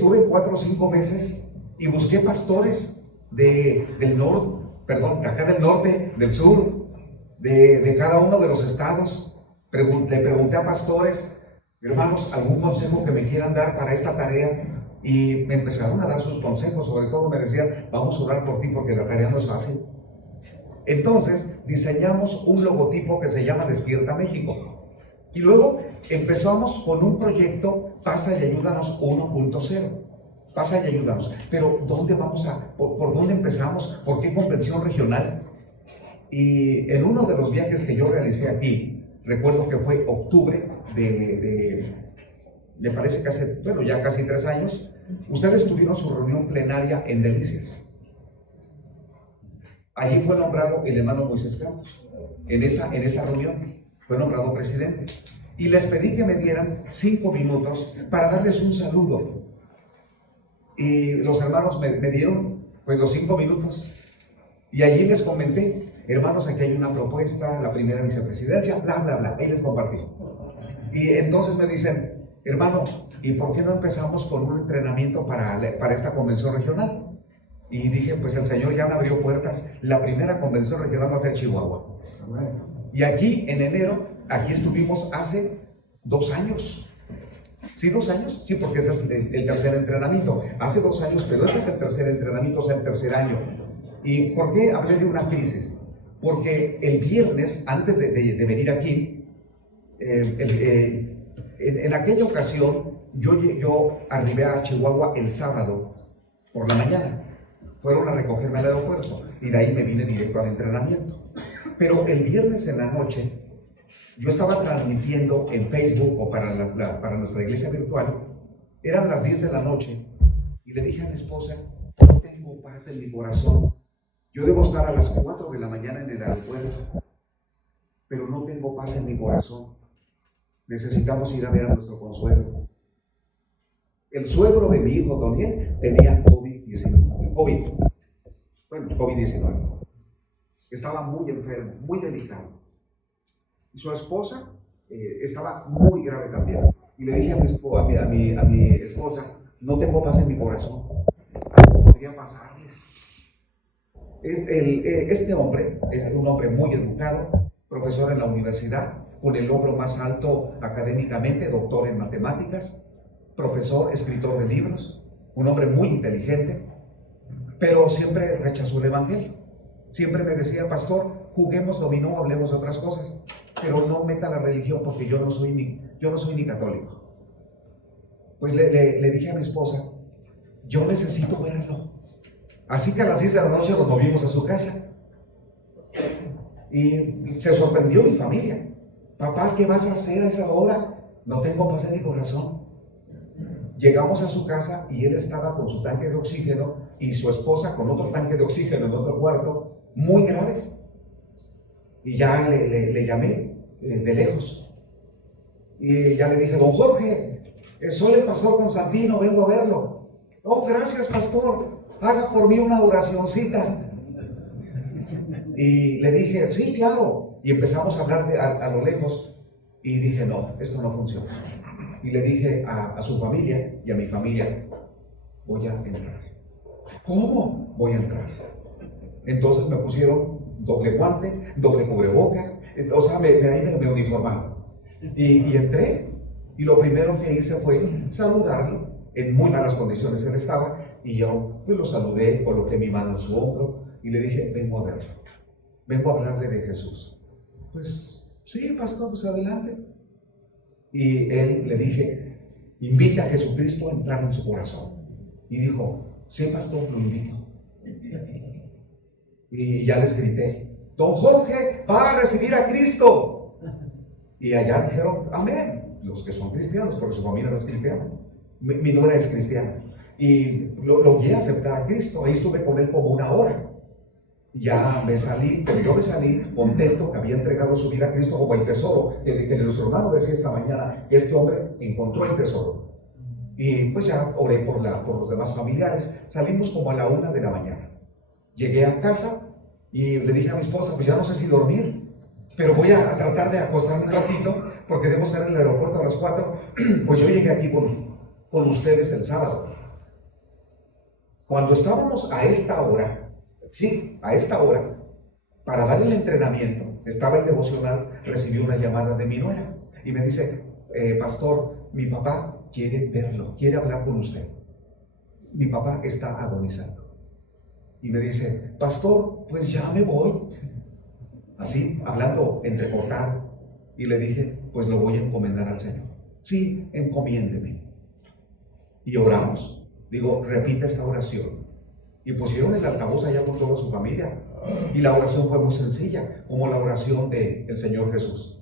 estuve 4 o 5 meses y busqué pastores del norte, perdón, acá del norte, del sur, de cada uno de los estados. Le pregunté a pastores, hermanos, algún consejo que me quieran dar para esta tarea, y me empezaron a dar sus consejos. Sobre todo me decían, vamos a orar por ti porque la tarea no es fácil. Entonces diseñamos un logotipo que se llama Despierta México, y luego empezamos con un proyecto Pasa y Ayúdanos 1.0. Pasa y ayúdanos. Pero ¿dónde vamos por dónde empezamos? ¿Por qué convención regional? Y en uno de los viajes que yo realicé aquí, recuerdo que fue octubre me parece que hace, bueno, ya casi 3 años, ustedes tuvieron su reunión plenaria en Delicias. Allí fue nombrado el hermano Moisés Campos. En esa reunión fue nombrado presidente. Y les pedí que me dieran 5 minutos para darles un saludo. Y los hermanos me dieron pues los 5 minutos. Y allí les comenté, hermanos, aquí hay una propuesta, la primera vicepresidencia, bla, bla, bla. Ahí les compartí. Y entonces me dicen, hermano, ¿y por qué no empezamos con un entrenamiento para esta convención regional? Y dije, pues el Señor ya me abrió puertas. La primera convención regional va a ser Chihuahua. Y aquí, en enero, aquí estuvimos hace 2 años. ¿Sí, 2 años? Sí, porque este es el tercer entrenamiento. Hace 2 años, pero este es el tercer entrenamiento, o sea, el tercer año. ¿Y por qué hablé de una crisis? Porque el viernes, antes de venir aquí, en aquella ocasión, yo arribé a Chihuahua el sábado por la mañana. Fueron a recogerme al aeropuerto y de ahí me vine directo al entrenamiento. Pero el viernes en la noche, yo estaba transmitiendo en Facebook o para nuestra iglesia virtual. Eran las 10 de la noche y le dije a mi esposa, no tengo paz en mi corazón. Yo debo estar a las 4 de la mañana en el aeropuerto, pero no tengo paz en mi corazón. Necesitamos ir a ver a nuestro consuegro. El suegro de mi hijo, Doniel, tenía COVID-19. Estaba muy enfermo, muy delicado. Y su esposa estaba muy grave también. Y le dije a mi esposa, no tengo paz en mi corazón. Algo podría pasarles. Este hombre es un hombre muy educado, profesor en la universidad, con el logro más alto académicamente, doctor en matemáticas, profesor, escritor de libros, un hombre muy inteligente, pero siempre rechazó el evangelio. Siempre me decía, pastor, juguemos dominó, hablemos de otras cosas, pero no meta la religión porque yo no soy ni católico. Pues le dije a mi esposa, yo necesito verlo. Así que a las 10 de la noche nos movimos a su casa. Y se sorprendió mi familia. Papá, ¿qué vas a hacer a esa hora? No tengo paz en mi corazón. Llegamos a su casa y él estaba con su tanque de oxígeno y su esposa con otro tanque de oxígeno en otro cuarto, muy graves. Y ya le llamé de lejos. Y ya le dije, don Jorge, soy el pastor Constantino, vengo a verlo. Oh, gracias, pastor, haga por mí una oracioncita. Y le dije, sí, claro. Y empezamos a hablar a lo lejos. Y dije, no, esto no funciona. Y le dije a su familia y a mi familia, voy a entrar. ¿Cómo? Voy a entrar. Entonces me pusieron doble guante, doble cubreboca, o sea, me uniformaron. Y entré, y lo primero que hice fue saludarlo. En muy malas condiciones él estaba, y yo pues lo saludé, coloqué mi mano en su hombro, y le dije, vengo a verlo, vengo a hablarle de Jesús. Pues, sí, pastor, pues adelante. Y él le dije, invita a Jesucristo a entrar en su corazón. Y dijo, sí, pastor, lo invito. Y ya les grité, don Jorge, va a recibir a Cristo. Y allá dijeron, amén, los que son cristianos, porque su familia no es cristiana. Mi nuera es cristiana. Y lo guié a aceptar a Cristo. Ahí estuve con él como 1 hora. Ya me salí, pero yo me salí contento que había entregado su vida a Cristo como el tesoro. Que nuestro hermano decía esta mañana, este hombre encontró el tesoro. Y pues ya oré por los demás familiares. Salimos como a la 1 de la mañana. Llegué a casa y le dije a mi esposa, pues ya no sé si dormir, pero voy a tratar de acostarme un ratito porque debo estar en el aeropuerto a las 4. Pues yo llegué aquí con ustedes el sábado. Cuando estábamos a esta hora, para dar el entrenamiento, estaba el devocional, recibí una llamada de mi nuera y me dice, pastor, mi papá quiere verlo, quiere hablar con usted. Mi papá está agonizando. Y me dice, pastor, pues ya me voy. Así, hablando entrecortado. Y le dije, pues lo voy a encomendar al Señor. Sí, encomiéndeme. Y oramos. Digo, repita esta oración. Y pusieron el altavoz allá con toda su familia. Y la oración fue muy sencilla, como la oración del Señor Jesús.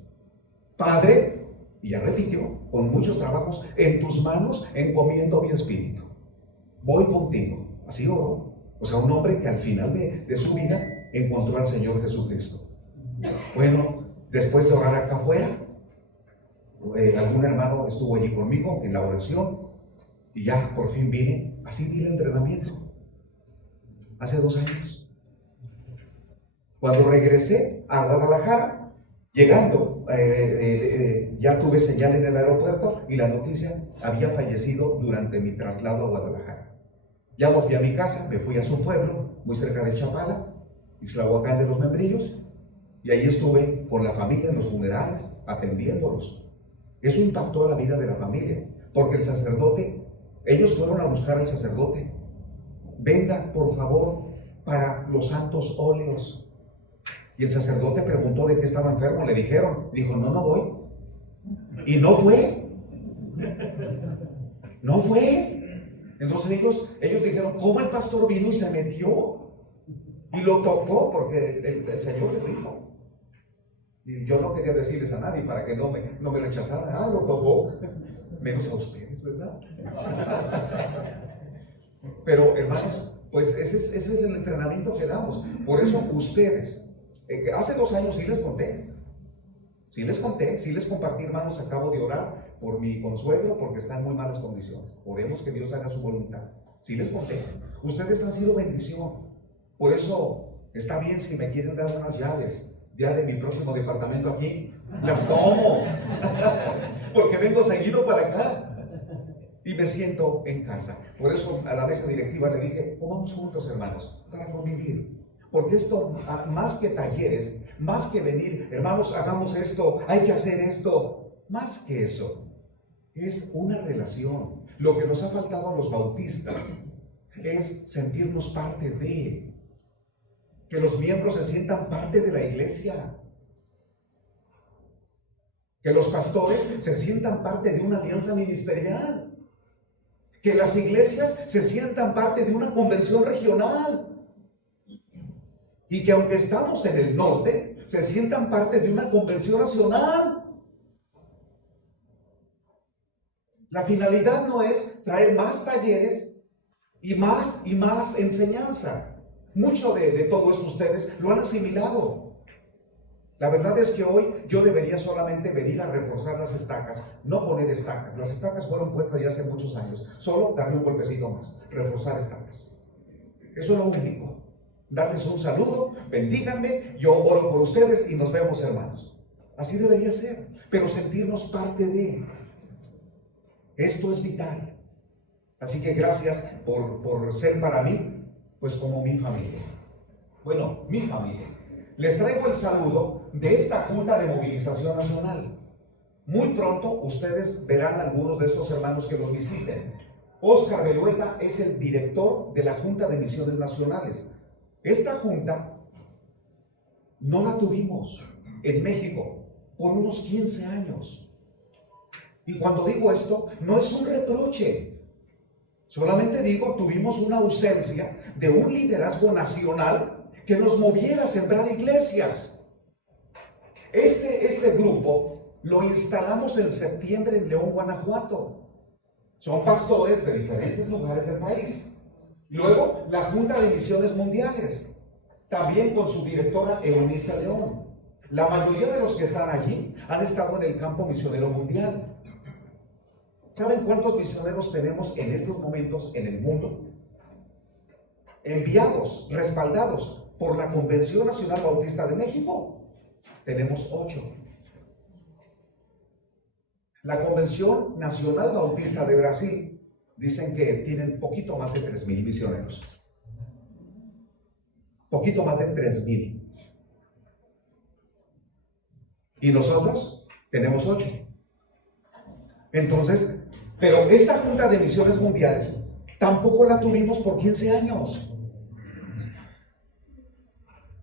Padre, y ya repitió, con muchos trabajos, en tus manos encomiendo mi espíritu. Voy contigo. Así oró. O sea, un hombre que al final de su vida encontró al Señor Jesucristo. Bueno, después de orar acá afuera, algún hermano estuvo allí conmigo en la oración y ya por fin vine. Así di el entrenamiento. Hace 2 años. Cuando regresé a Guadalajara, llegando, ya tuve señal en el aeropuerto y la noticia: había fallecido durante mi traslado a Guadalajara. Ya no fui a mi casa, me fui a su pueblo, muy cerca de Chapala, Ixtlahuacán de los Membrillos, y ahí estuve con la familia en los funerales, atendiéndolos. Eso impactó la vida de la familia, porque el sacerdote, ellos fueron a buscar al sacerdote. Venga, por favor, para los santos óleos. Y el sacerdote preguntó de qué estaba enfermo, le dijeron, dijo, no voy. Y no fue. No fue. Entonces ellos dijeron, ¿cómo el pastor vino y se metió? Y lo tocó, porque el Señor les dijo. Y yo no quería decirles a nadie para que no me rechazaran. Lo tocó. Menos a ustedes, ¿verdad? Pero hermanos, pues ese es el entrenamiento que damos. Por eso ustedes, hace 2 años sí les conté, sí les compartí, hermanos. Acabo de orar por mi consuegro porque está en muy malas condiciones. Oremos que Dios haga su voluntad. Sí les conté. Ustedes han sido bendición. Por eso está bien si me quieren dar unas llaves ya de mi próximo departamento aquí. Las tomo. Porque vengo seguido para acá. Y me siento en casa. Por eso a la mesa directiva le dije, comamos juntos, hermanos, para convivir. Porque esto, más que talleres, más que venir, hermanos, hagamos esto, hay que hacer esto. Más que eso, es una relación. Lo que nos ha faltado a los bautistas es sentirnos parte de, que los miembros se sientan parte de la iglesia, que los pastores se sientan parte de una alianza ministerial, que las iglesias se sientan parte de una convención regional, y que aunque estamos en el norte, se sientan parte de una convención nacional. La finalidad no es traer más talleres y más enseñanza. Mucho de todo esto ustedes lo han asimilado. La verdad es que hoy yo debería solamente venir a reforzar las estacas, no poner estacas. Las estacas fueron puestas ya hace muchos años. Solo darle un golpecito más, reforzar estacas. Eso es lo único. Darles un saludo, bendíganme, yo oro por ustedes y nos vemos, hermanos. Así debería ser, pero sentirnos parte de. Esto es vital. Así que gracias por ser para mí, pues como mi familia. Bueno, mi familia. Les traigo el saludo de esta Junta de Movilización Nacional. Muy pronto ustedes verán algunos de estos hermanos que los visiten. Óscar Belueta es el director de la Junta de Misiones Nacionales. Esta junta no la tuvimos en México por unos 15 años. Y cuando digo esto, no es un reproche. Solamente digo, tuvimos una ausencia de un liderazgo nacional que nos moviera a sembrar iglesias. Este grupo lo instalamos en septiembre en León, Guanajuato. Son pastores de diferentes lugares del país. Luego, la Junta de Misiones Mundiales, también con su directora Eunice León. La mayoría de los que están allí han estado en el campo misionero mundial. ¿Saben cuántos misioneros tenemos en estos momentos en el mundo? Enviados, respaldados por la Convención Nacional Bautista de México. Tenemos 8. La Convención Nacional Bautista de Brasil, dicen que tienen poquito más de 3,000 misioneros. Poquito más de 3,000. Y nosotros tenemos 8. Entonces, pero esta Junta de Misiones Mundiales tampoco la tuvimos por 15 años.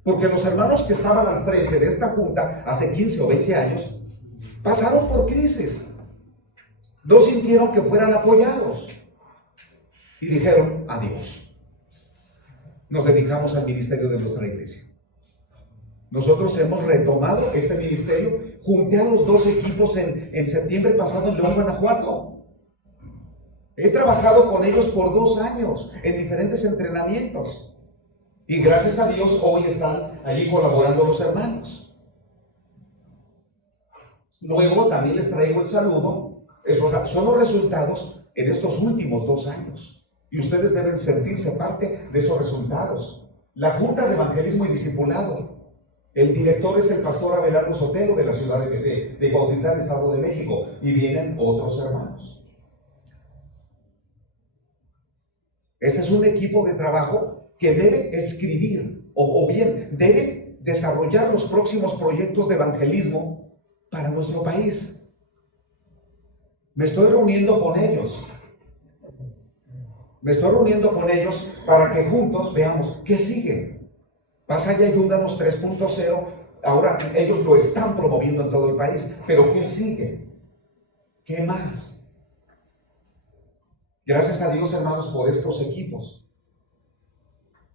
Porque los hermanos que estaban al frente de esta junta hace 15 o 20 años pasaron por crisis. No sintieron que fueran apoyados. Y dijeron, adiós. Nos dedicamos al ministerio de nuestra iglesia. Nosotros hemos retomado este ministerio. Junté a los 2 equipos en septiembre pasado en León, Guanajuato. He trabajado con ellos por 2 años en diferentes entrenamientos. Y gracias a Dios hoy están allí colaborando los hermanos. Luego también les traigo el saludo. O sea, son los resultados en estos últimos 2 años. Y ustedes deben sentirse parte de esos resultados. La Junta de Evangelismo y Discipulado. El director es el pastor Abelardo Sotelo de la ciudad de Cuautitlán, Estado de México. Y vienen otros hermanos. Este es un equipo de trabajo que debe escribir o bien debe desarrollar los próximos proyectos de evangelismo para nuestro país. Me estoy reuniendo con ellos. Para que juntos veamos qué sigue. Pasa y Ayúdanos 3.0. Ahora ellos lo están promoviendo en todo el país. Pero ¿qué sigue? ¿Qué más? Gracias a Dios, hermanos, por estos equipos.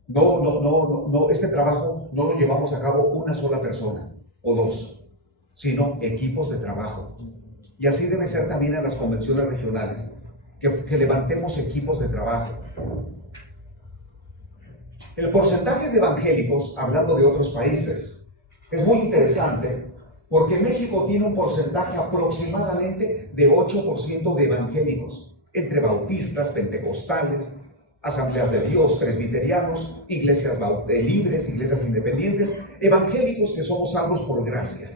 No, este trabajo no lo llevamos a cabo una sola persona o 2, sino equipos de trabajo. Y así debe ser también en las convenciones regionales, que levantemos equipos de trabajo. El porcentaje de evangélicos, hablando de otros países, es muy interesante porque México tiene un porcentaje aproximadamente de 8% de evangélicos, entre bautistas, pentecostales, Asambleas de Dios, presbiterianos, iglesias libres, iglesias independientes, evangélicos que somos salvos por gracia.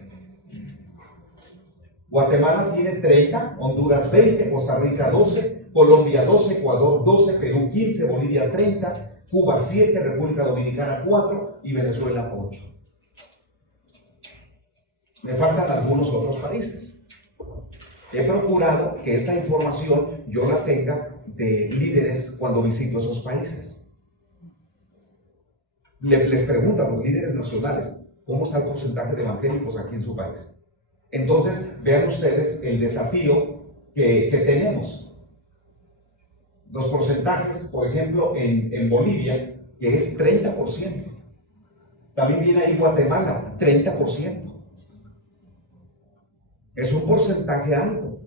Guatemala tiene 30, Honduras 20, Costa Rica 12, Colombia 12, Ecuador 12, Perú 15, Bolivia 30, Cuba 7, República Dominicana 4 y Venezuela 8. Me faltan algunos otros países. He procurado que esta información yo la tenga de líderes cuando visito esos países. Les preguntan los líderes nacionales cómo está el porcentaje de evangélicos aquí en su país. Entonces, vean ustedes el desafío que tenemos. Los porcentajes, por ejemplo, en Bolivia, que es 30%. También viene ahí Guatemala, 30%. Es un porcentaje alto.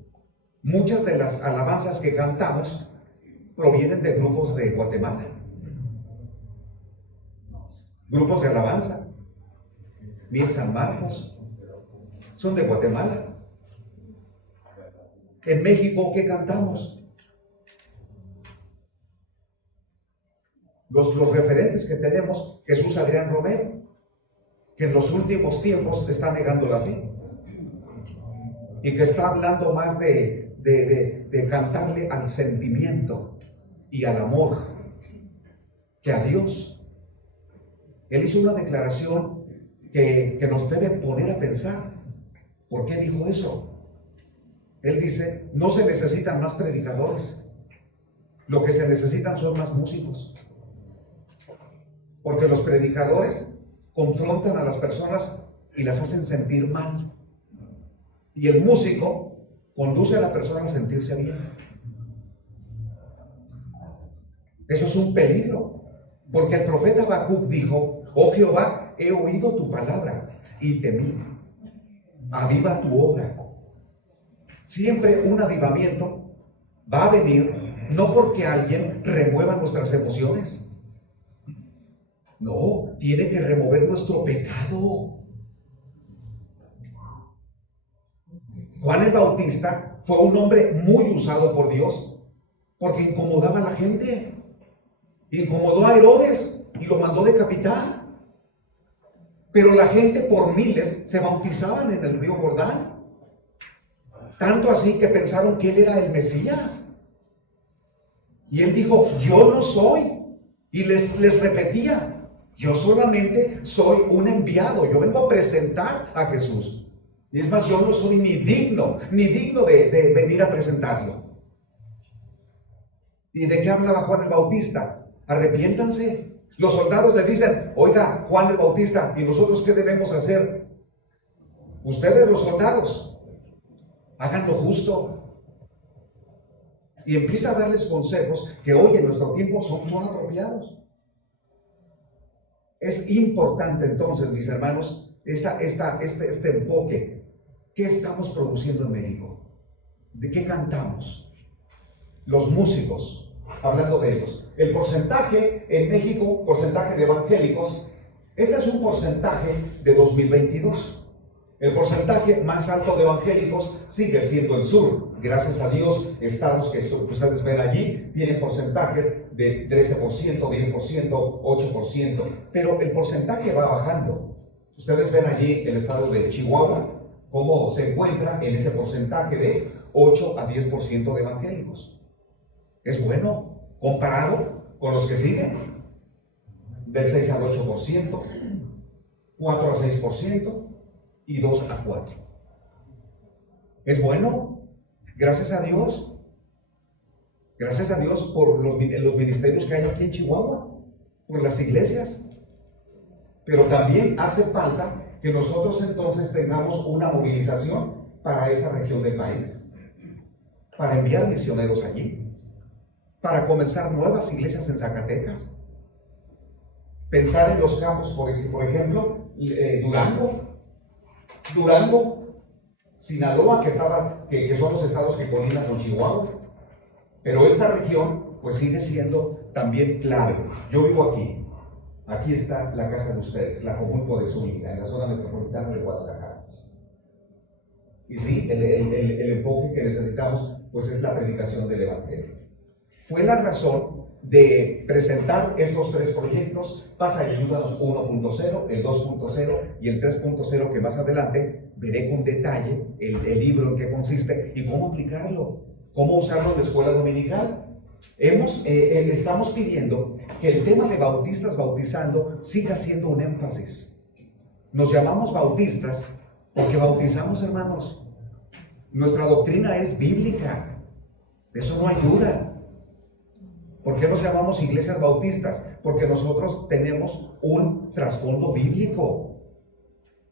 Muchas de las alabanzas que cantamos provienen de grupos de Guatemala. Grupos de alabanza. Miel San Marcos son de Guatemala. En México, ¿qué cantamos? Los referentes que tenemos, Jesús Adrián Romero, que en los últimos tiempos está negando la fe y que está hablando más de cantarle al sentimiento y al amor que a Dios. Él hizo una declaración que nos debe poner a pensar. ¿Por qué dijo eso? Él dice, no se necesitan más predicadores, lo que se necesitan son más músicos, porque los predicadores confrontan a las personas y las hacen sentir mal, y el músico conduce a la persona a sentirse bien. Eso es un peligro, porque el profeta Habacuc dijo, oh Jehová, he oído tu palabra y temí, aviva tu obra. Siempre un avivamiento va a venir no porque alguien remueva nuestras emociones, no, tiene que remover nuestro pecado. Juan el Bautista fue un hombre muy usado por Dios porque incomodaba a la gente. Incomodó a Herodes y lo mandó decapitar. Pero la gente por miles se bautizaban en el río Jordán. Tanto así que pensaron que él era el Mesías. Y él dijo, yo no soy. Y les repetía, yo solamente soy un enviado, yo vengo a presentar a Jesús. Y es más, yo no soy ni digno de venir a presentarlo. ¿Y de qué hablaba Juan el Bautista? Arrepiéntanse. Los soldados le dicen, oiga, Juan el Bautista, ¿y nosotros qué debemos hacer? Ustedes los soldados, hagan lo justo. Y empieza a darles consejos que hoy en nuestro tiempo son apropiados. Es importante entonces, mis hermanos, este enfoque. ¿Qué estamos produciendo en México? ¿De qué cantamos? Los músicos, hablando de ellos. El porcentaje en México, porcentaje de evangélicos, este es un porcentaje de 2022. El porcentaje más alto de evangélicos sigue siendo el sur. Gracias a Dios, estados que ustedes ven allí tienen porcentajes de 13%, 10%, 8%. Pero el porcentaje va bajando. Ustedes ven allí el estado de Chihuahua, cómo se encuentra en ese porcentaje de 8 a 10% de evangélicos. Es bueno, comparado con los que siguen, del 6 al 8%, 4 a 6%, y 2 a 4. Es bueno, gracias a Dios por los ministerios que hay aquí en Chihuahua, por las iglesias. Pero también hace falta que nosotros entonces tengamos una movilización para esa región del país, para enviar misioneros allí, para comenzar nuevas iglesias en Zacatecas, pensar en los campos, por ejemplo, Durango, Sinaloa, que son los estados que colindan con Chihuahua. Pero esta región pues sigue siendo también clave. Yo vivo aquí está la casa de ustedes, la Comulco de Zúñiga, en la zona metropolitana de Guadalajara. Y sí, el enfoque que necesitamos pues es la predicación del Evangelio. Fue la razón de presentar estos tres proyectos, Pasa y Ayúdanos 1.0, el 2.0 y el 3.0, que más adelante veré con detalle el libro en qué consiste y cómo aplicarlo, cómo usarlo en la escuela dominical. Estamos pidiendo que el tema de bautistas bautizando siga siendo un énfasis. Nos llamamos bautistas porque bautizamos, hermanos. Nuestra doctrina es bíblica, de eso no hay duda. ¿Por qué nos llamamos iglesias bautistas? Porque nosotros tenemos un trasfondo bíblico.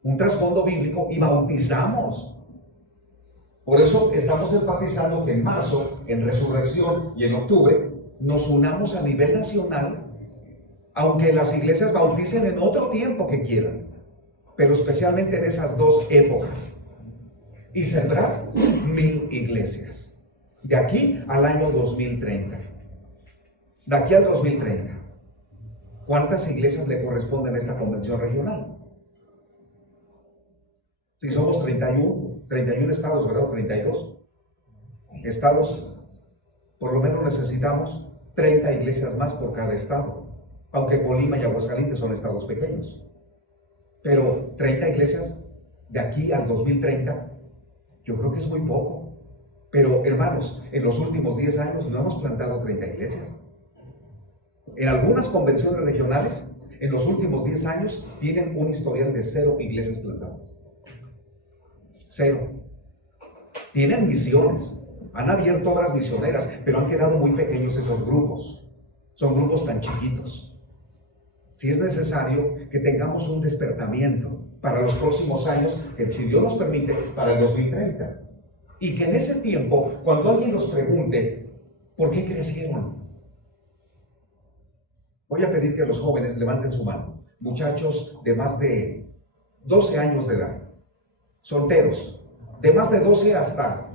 Y bautizamos. Por eso estamos enfatizando que en marzo, en Resurrección y en octubre, nos unamos a nivel nacional, aunque las iglesias bauticen en otro tiempo que quieran, pero especialmente en esas dos épocas, y sembrar 1000 iglesias, de aquí al año 2030. De aquí al 2030, ¿cuántas iglesias le corresponden a esta convención regional? Si somos 31 estados, ¿verdad? 32 estados, por lo menos necesitamos 30 iglesias más por cada estado, aunque Colima y Aguascalientes son estados pequeños. Pero 30 iglesias de aquí al 2030, yo creo que es muy poco. Pero hermanos, en los últimos 10 años no hemos plantado 30 iglesias. En algunas convenciones regionales, en los últimos 10 años, tienen un historial de 0 iglesias plantadas. 0. Tienen misiones, han abierto obras misioneras, pero han quedado muy pequeños esos grupos. Son grupos tan chiquitos. Si es necesario que tengamos un despertamiento para los próximos años, que si Dios nos permite, para el 2030. Y que en ese tiempo, cuando alguien nos pregunte, ¿por qué crecieron? Voy a pedir que los jóvenes levanten su mano. Muchachos de más de 12 años de edad, solteros, de más de 12 hasta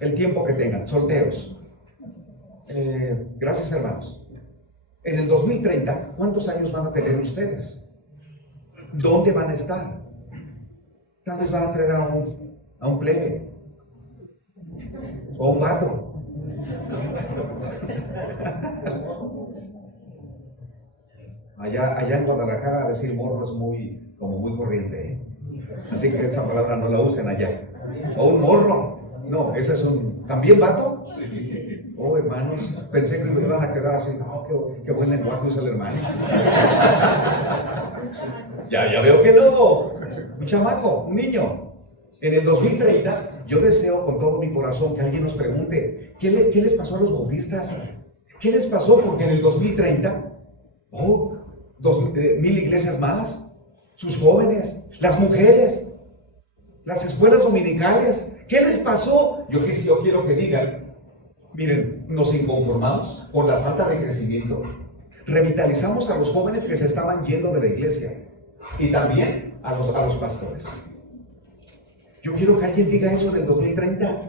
el tiempo que tengan, solteros. Gracias, hermanos. En el 2030, ¿cuántos años van a tener ustedes? ¿Dónde van a estar? Tal vez van a traer a un plebe o un vato. Allá en Guadalajara decir morro es muy corriente, ¿eh? Así que esa palabra no la usen allá. O un morro. No, ese es un... ¿También vato? Oh, hermanos, pensé que me iban a quedar así. No, qué buen lenguaje usa el hermano. Ya veo que no. Un chamaco, un niño. En el 2030, yo deseo con todo mi corazón que alguien nos pregunte, ¿qué les pasó a los bautistas? ¿Qué les pasó? Porque en el 2030, 1000 iglesias más, sus jóvenes, las mujeres, las escuelas dominicales, ¿qué les pasó? Yo quiero que digan, miren, nos inconformamos con la falta de crecimiento, revitalizamos a los jóvenes que se estaban yendo de la iglesia y también a los pastores. Yo quiero que alguien diga eso en el 2030.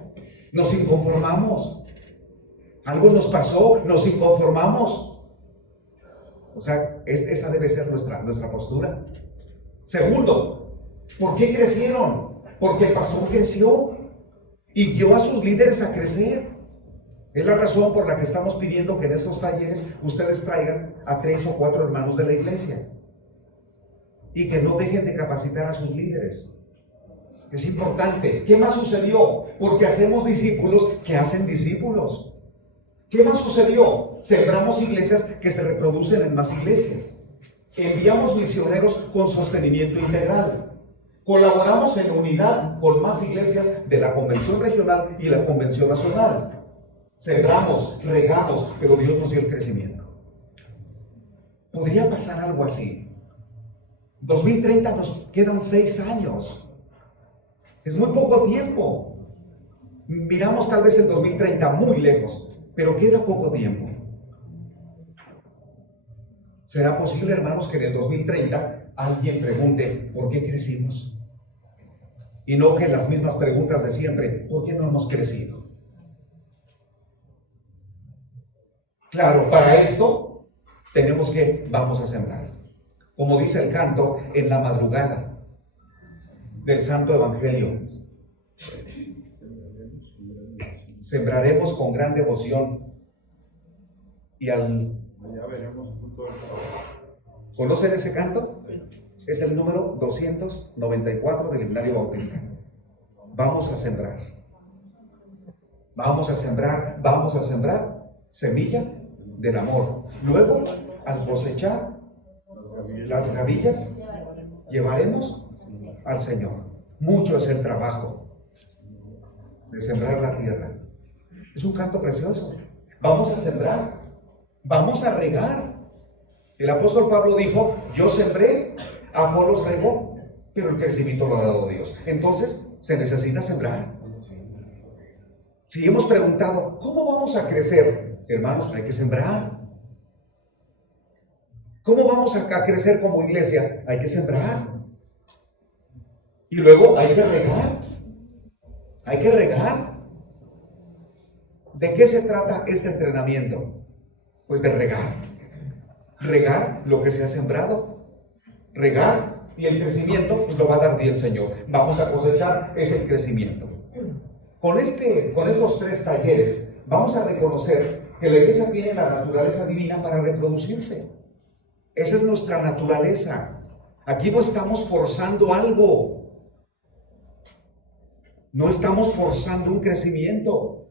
Nos inconformamos. Algo nos pasó, nos inconformamos. O sea, esa debe ser nuestra postura. Segundo, ¿por qué crecieron? Porque el pastor creció y guió a sus líderes a crecer. Es la razón por la que estamos pidiendo que en estos talleres ustedes traigan a 3 o 4 hermanos de la iglesia y que no dejen de capacitar a sus líderes. Es importante. ¿Qué más sucedió? Porque hacemos discípulos que hacen discípulos. ¿Qué más sucedió? Sembramos iglesias que se reproducen en más iglesias. Enviamos misioneros con sostenimiento integral. Colaboramos en unidad con más iglesias de la convención regional y la convención nacional. Sembramos, regamos, pero Dios nos dio el crecimiento. ¿Podría pasar algo así? 2030 nos quedan 6 años. Es muy poco tiempo. Miramos tal vez el 2030 muy lejos, pero queda poco tiempo. ¿Será posible, hermanos, que en el 2030 alguien pregunte ¿por qué crecimos? Y no que las mismas preguntas de siempre, ¿por qué no hemos crecido? Claro, para esto vamos a sembrar. Como dice el canto, en la madrugada del Santo Evangelio. Sembraremos con gran devoción y ¿conocen ese canto? Es el número 294 del Himnario Bautista. Vamos a sembrar. Vamos a sembrar, vamos a sembrar semilla del amor. Luego, al cosechar las gavillas, llevaremos al Señor. Mucho es el trabajo de sembrar la tierra. Es un canto precioso. Vamos a sembrar, vamos a regar. El apóstol Pablo dijo, yo sembré, Apolos regó, pero el crecimiento lo ha dado Dios. Entonces, se necesita sembrar. Si hemos preguntado, ¿cómo vamos a crecer? Hermanos, hay que sembrar. ¿Cómo vamos a crecer como iglesia? Hay que sembrar. Y luego hay que regar. Hay que regar. ¿De qué se trata este entrenamiento? Pues de regar. Regar lo que se ha sembrado. Regar y el crecimiento pues lo va a dar bien el Señor. Vamos a cosechar ese crecimiento. Con estos 3 talleres vamos a reconocer que la iglesia tiene la naturaleza divina para reproducirse. Esa es nuestra naturaleza. Aquí no estamos forzando algo. No estamos forzando un crecimiento.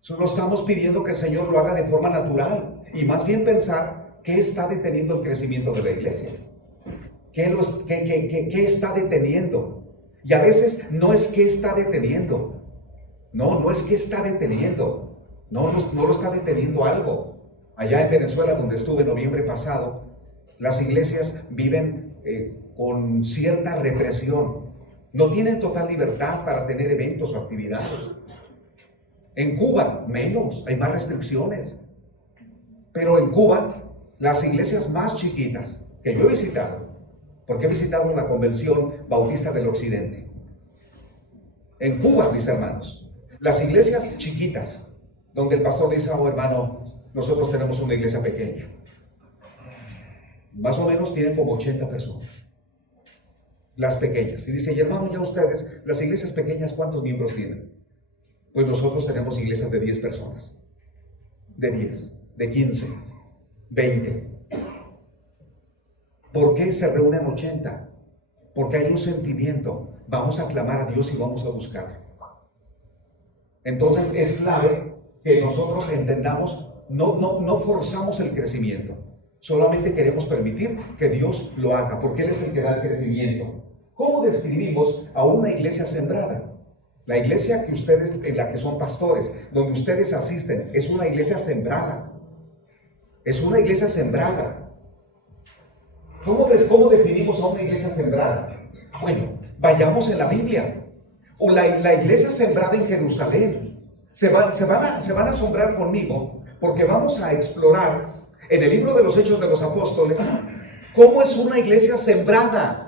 Solo estamos pidiendo que el Señor lo haga de forma natural. Y más bien pensar qué está deteniendo el crecimiento de la iglesia. ¿Qué está deteniendo? Y a veces no es que está deteniendo. No es que está deteniendo. No lo está deteniendo algo. Allá en Venezuela, donde estuve en noviembre pasado, las iglesias viven con cierta represión. No tienen total libertad para tener eventos o actividades. En Cuba, menos, hay más restricciones. Pero en Cuba, las iglesias más chiquitas que yo he visitado, porque he visitado la Convención Bautista del Occidente. En Cuba, mis hermanos, las iglesias chiquitas, donde el pastor dice, oh hermano, nosotros tenemos una iglesia pequeña. Más o menos tienen como 80 personas. Las pequeñas. Y dice, y hermano, ya ustedes, las iglesias pequeñas, ¿cuántos miembros tienen? Pues nosotros tenemos iglesias de 10 personas. De 10, de 15, 20. ¿Por qué se reúnen 80? Porque hay un sentimiento. Vamos a clamar a Dios y vamos a buscar. Entonces es clave que nosotros entendamos, no forzamos el crecimiento, solamente queremos permitir que Dios lo haga, porque Él es el que da el crecimiento. ¿Cómo describimos a una iglesia sembrada? La iglesia que ustedes, en la que son pastores, donde ustedes asisten, es una iglesia sembrada. Es una iglesia sembrada. ¿Cómo definimos a una iglesia sembrada? Bueno, vayamos en la Biblia. O la iglesia sembrada en Jerusalén. Se van a asombrar conmigo, porque vamos a explorar en el libro de los Hechos de los Apóstoles cómo es una iglesia sembrada.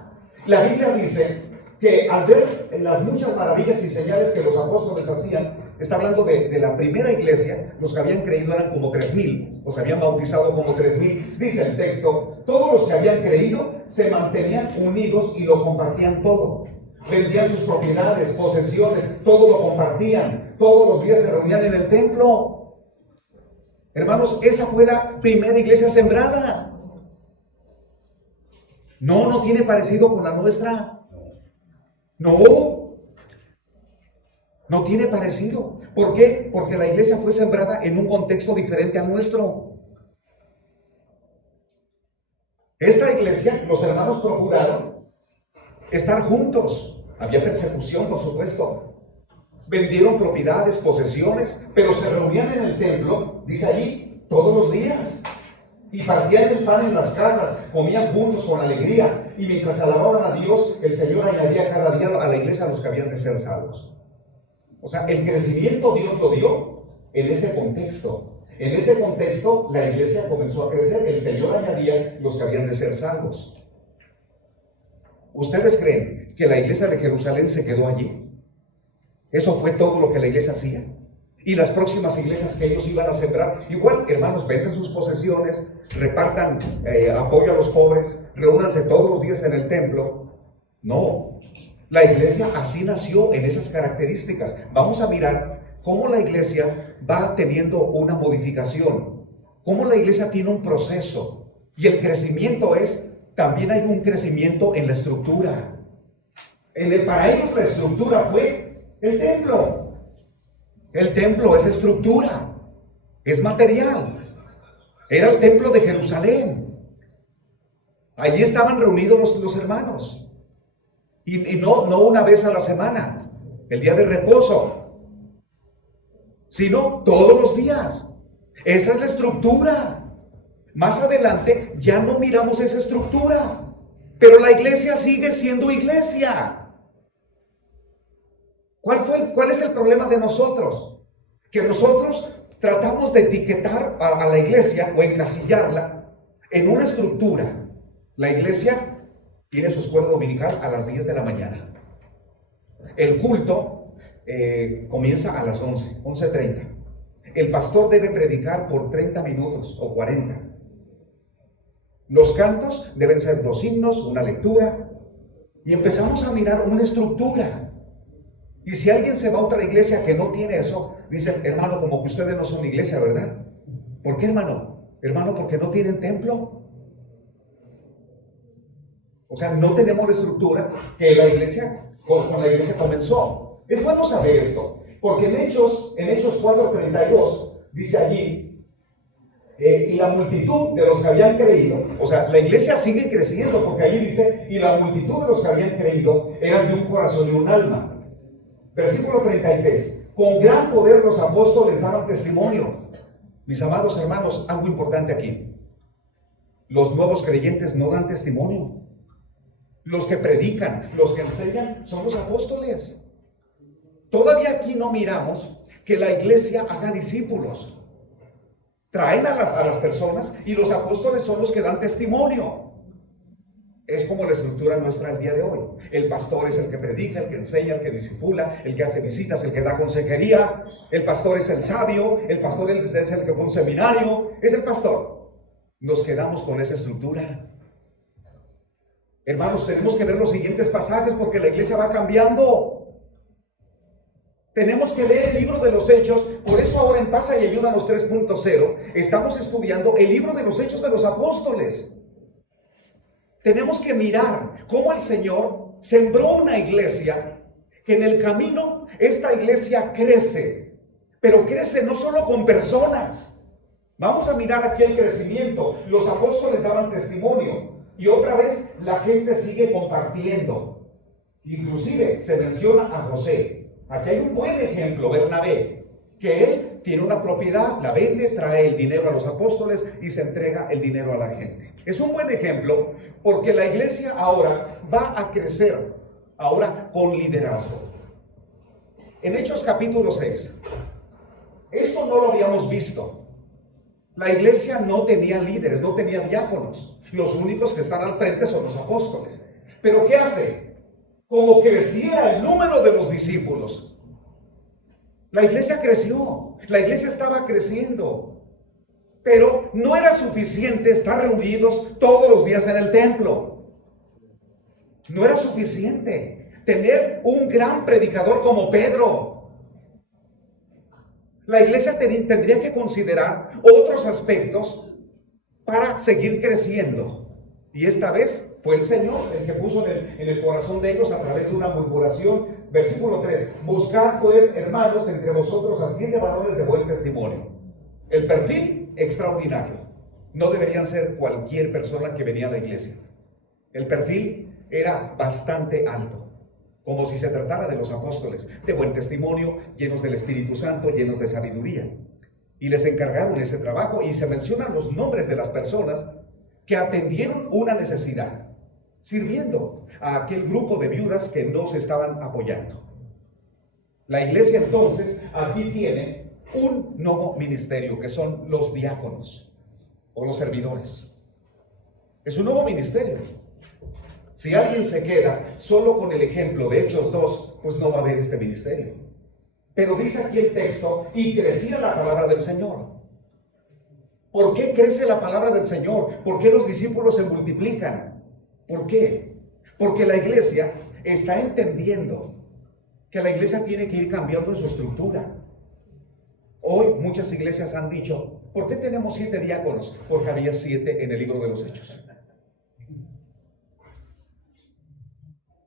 La Biblia dice que al ver las muchas maravillas y señales que los apóstoles hacían, está hablando de la primera iglesia, los que habían creído eran como 3,000, o se habían bautizado como 3,000. Dice el texto, todos los que habían creído se mantenían unidos y lo compartían todo. Vendían sus propiedades, posesiones, todo lo compartían. Todos los días se reunían en el templo. Hermanos, esa fue la primera iglesia sembrada. No tiene parecido con la nuestra. No tiene parecido. ¿Por qué? Porque la iglesia fue sembrada en un contexto diferente al nuestro. Esta iglesia, los hermanos procuraron estar juntos. Había persecución, por supuesto. Vendieron propiedades, posesiones, pero se reunían en el templo, dice allí, todos los días. Y partían el pan en las casas, comían juntos con alegría. Y mientras alababan a Dios, el Señor añadía cada día a la iglesia a los que habían de ser salvos. O sea, el crecimiento Dios lo dio en ese contexto. En ese contexto, la iglesia comenzó a crecer. El Señor añadía los que habían de ser salvos. ¿Ustedes creen que la iglesia de Jerusalén se quedó allí? Eso fue todo lo que la iglesia hacía. Y las próximas iglesias que ellos iban a sembrar, igual, hermanos, venden sus posesiones, repartan apoyo a los pobres, reúnanse todos los días en el templo. No, la iglesia así nació, en esas características. Vamos a mirar cómo la iglesia va teniendo una modificación, cómo la iglesia tiene un proceso. Y el crecimiento también hay un crecimiento en la estructura. Para ellos la estructura fue el templo. El templo es estructura, es material. Era el templo de Jerusalén. Allí estaban reunidos los hermanos. Y no una vez a la semana, el día de reposo, sino todos los días. Esa es la estructura. Más adelante ya no miramos esa estructura, pero la iglesia sigue siendo iglesia. ¿Cuál es el problema de nosotros? Que nosotros tratamos de etiquetar a la iglesia o encasillarla en una estructura. La iglesia tiene su escuela dominical a las 10 de la mañana. El culto comienza a las 11:30. El pastor debe predicar por 30 minutos o 40. Los cantos deben ser 2 himnos, una lectura. Y empezamos a mirar una estructura. Y si alguien se va a otra iglesia que no tiene eso, dicen, hermano, como que ustedes no son iglesia, ¿verdad? ¿Por qué, hermano? Hermano, porque no tienen templo. O sea, no tenemos la estructura que la iglesia, con la iglesia comenzó. Es bueno saber esto, porque en Hechos 4:32, dice allí, y la multitud de los que habían creído, o sea, la iglesia sigue creciendo, porque allí dice, y la multitud de los que habían creído eran de un corazón y un alma. Versículo 33, con gran poder los apóstoles daban testimonio. Mis amados hermanos, algo importante aquí. Los nuevos creyentes no dan testimonio. Los que predican, los que enseñan, son los apóstoles. Todavía aquí no miramos que la iglesia haga discípulos. Traen a las personas y los apóstoles son los que dan testimonio. Es como la estructura nuestra el día de hoy. El pastor es el que predica, el que enseña, el que discipula, el que hace visitas, el que da consejería. El pastor es el sabio, el pastor es el que fue a un seminario, es el pastor. Nos quedamos con esa estructura. Hermanos, tenemos que ver los siguientes pasajes porque la iglesia va cambiando. Tenemos que leer el libro de los Hechos. Por eso ahora en Pasa y Ayúdanos 3.0 estamos estudiando el libro de los Hechos de los Apóstoles. Tenemos que mirar cómo el Señor sembró una iglesia, que en el camino esta iglesia crece, pero crece no solo con personas. Vamos a mirar aquí el crecimiento. Los apóstoles daban testimonio y otra vez la gente sigue compartiendo. Inclusive se menciona a José. Aquí hay un buen ejemplo, Bernabé, que él tiene una propiedad, la vende, trae el dinero a los apóstoles y se entrega el dinero a la gente. Es un buen ejemplo porque la iglesia ahora va a crecer, ahora con liderazgo. En Hechos capítulo 6, esto no lo habíamos visto. La iglesia no tenía líderes, no tenía diáconos. Los únicos que están al frente son los apóstoles. Pero ¿qué hace? Como creciera el número de los discípulos. La iglesia creció, la iglesia estaba creciendo. Pero no era suficiente estar reunidos todos los días en el templo. No era suficiente tener un gran predicador como Pedro. La iglesia tendría que considerar otros aspectos para seguir creciendo. Y esta vez fue el Señor el que puso en el corazón de ellos a través de una murmuración. Versículo 3. Buscad pues, hermanos, entre vosotros a 7 varones de buen testimonio. El perfil extraordinario. No deberían ser cualquier persona que venía a la iglesia. El perfil era bastante alto, como si se tratara de los apóstoles, de buen testimonio, llenos del Espíritu Santo, llenos de sabiduría. Y les encargaron ese trabajo y se mencionan los nombres de las personas que atendieron una necesidad, sirviendo a aquel grupo de viudas que no se estaban apoyando. La iglesia entonces aquí tiene un nuevo ministerio, que son los diáconos o los servidores. Es un nuevo ministerio. Si alguien se queda solo con el ejemplo de Hechos 2, pues no va a haber este ministerio. Pero dice aquí el texto, y crecía la palabra del Señor. ¿Por qué crece la palabra del Señor? ¿Por qué los discípulos se multiplican? ¿Por qué? Porque la iglesia está entendiendo que la iglesia tiene que ir cambiando en su estructura. Hoy muchas iglesias han dicho, ¿por qué tenemos 7 diáconos? Porque había 7 en el libro de los Hechos.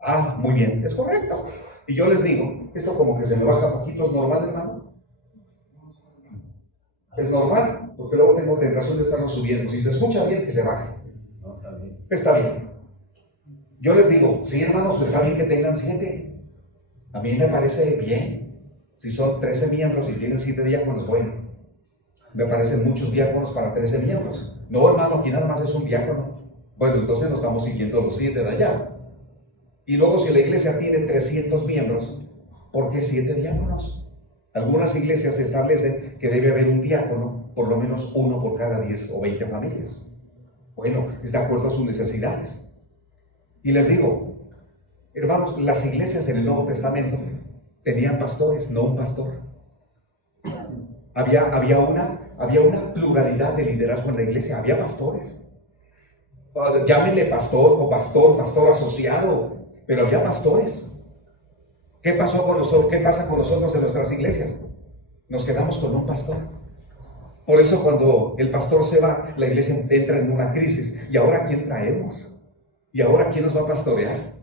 Ah, muy bien, es correcto. Y yo les digo, esto como que se me baja poquito, ¿es normal, hermano? Es normal, porque luego tengo tentación de estarlo subiendo. Si se escucha bien, que se baje. Está bien. Yo les digo, sí, hermanos, pues está bien que tengan 7. A mí me parece bien. Si son 13 miembros y tienen 7 diáconos, bueno, me parecen muchos diáconos para 13 miembros. No, hermano, aquí nada más es un diácono. Bueno, entonces no estamos siguiendo los 7 de allá. Y luego, si la iglesia tiene 300 miembros, ¿por qué 7 diáconos? Algunas iglesias establecen que debe haber un diácono, por lo menos uno por cada 10 o 20 familias. Bueno, es de acuerdo a sus necesidades. Y les digo, hermanos, las iglesias en el Nuevo Testamento tenían pastores, no un pastor. Había una pluralidad de liderazgo en la iglesia, había pastores. Llámenle pastor o pastor asociado. Pero había pastores. ¿Qué pasó con nosotros? ¿Qué pasa con nosotros en nuestras iglesias? Nos quedamos con un pastor. Por eso cuando el pastor se va, la iglesia entra en una crisis. ¿Y ahora quién traemos? ¿Y ahora quién nos va a pastorear?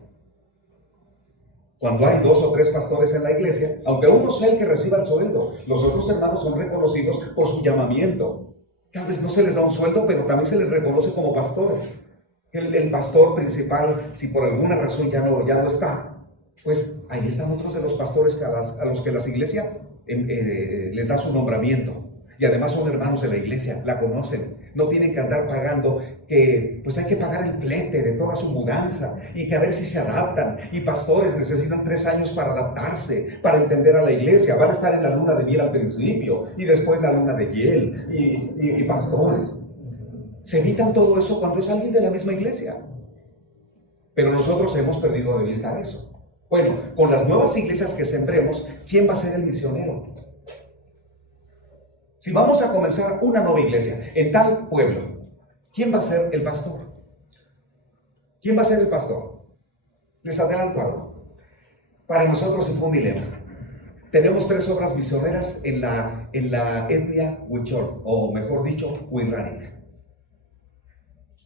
Cuando hay 2 o 3 pastores en la iglesia, aunque uno sea el que reciba el sueldo, los otros hermanos son reconocidos por su llamamiento. Tal vez no se les da un sueldo, pero también se les reconoce como pastores. El pastor principal, si por alguna razón ya no está, pues ahí están otros de los pastores a los que las iglesias les da su nombramiento. Y además son hermanos de la iglesia, la conocen. No tienen que andar pagando, que pues hay que pagar el flete de toda su mudanza y que a ver si se adaptan. Y pastores necesitan 3 años para adaptarse, para entender a la iglesia. Van a estar en la luna de miel al principio y después la luna de hiel y pastores. Se evitan todo eso cuando es alguien de la misma iglesia. Pero nosotros hemos perdido de vista eso. Bueno, con las nuevas iglesias que sembremos, ¿quién va a ser el misionero? Si vamos a comenzar una nueva iglesia en tal pueblo, ¿quién va a ser el pastor? ¿Quién va a ser el pastor? Les adelanto algo. Para nosotros sí fue un dilema. Tenemos 3 obras misioneras en la etnia Huichol, o mejor dicho, Huirrárica.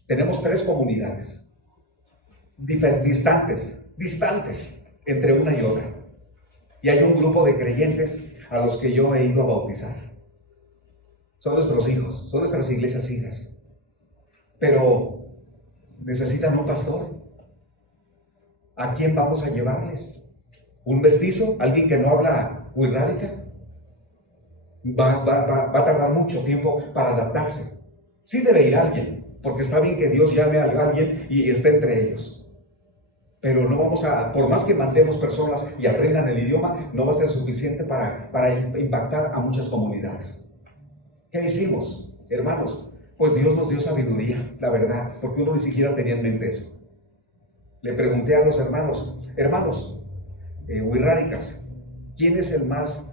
Tenemos 3 comunidades distantes entre una y otra. Y hay un grupo de creyentes a los que yo he ido a bautizar. Son nuestros hijos, son nuestras iglesias hijas. Pero necesitan un pastor. ¿A quién vamos a llevarles? ¿Un mestizo? ¿Alguien que no habla wixárika? Va a tardar mucho tiempo para adaptarse. Sí debe ir alguien, porque está bien que Dios llame a alguien y esté entre ellos. Pero no vamos a, por más que mandemos personas y aprendan el idioma, no va a ser suficiente para impactar a muchas comunidades. ¿Qué hicimos, hermanos? Pues Dios nos dio sabiduría, la verdad, porque uno ni siquiera tenía en mente eso. Le pregunté a los hermanos, wixárikas, ¿quién es el más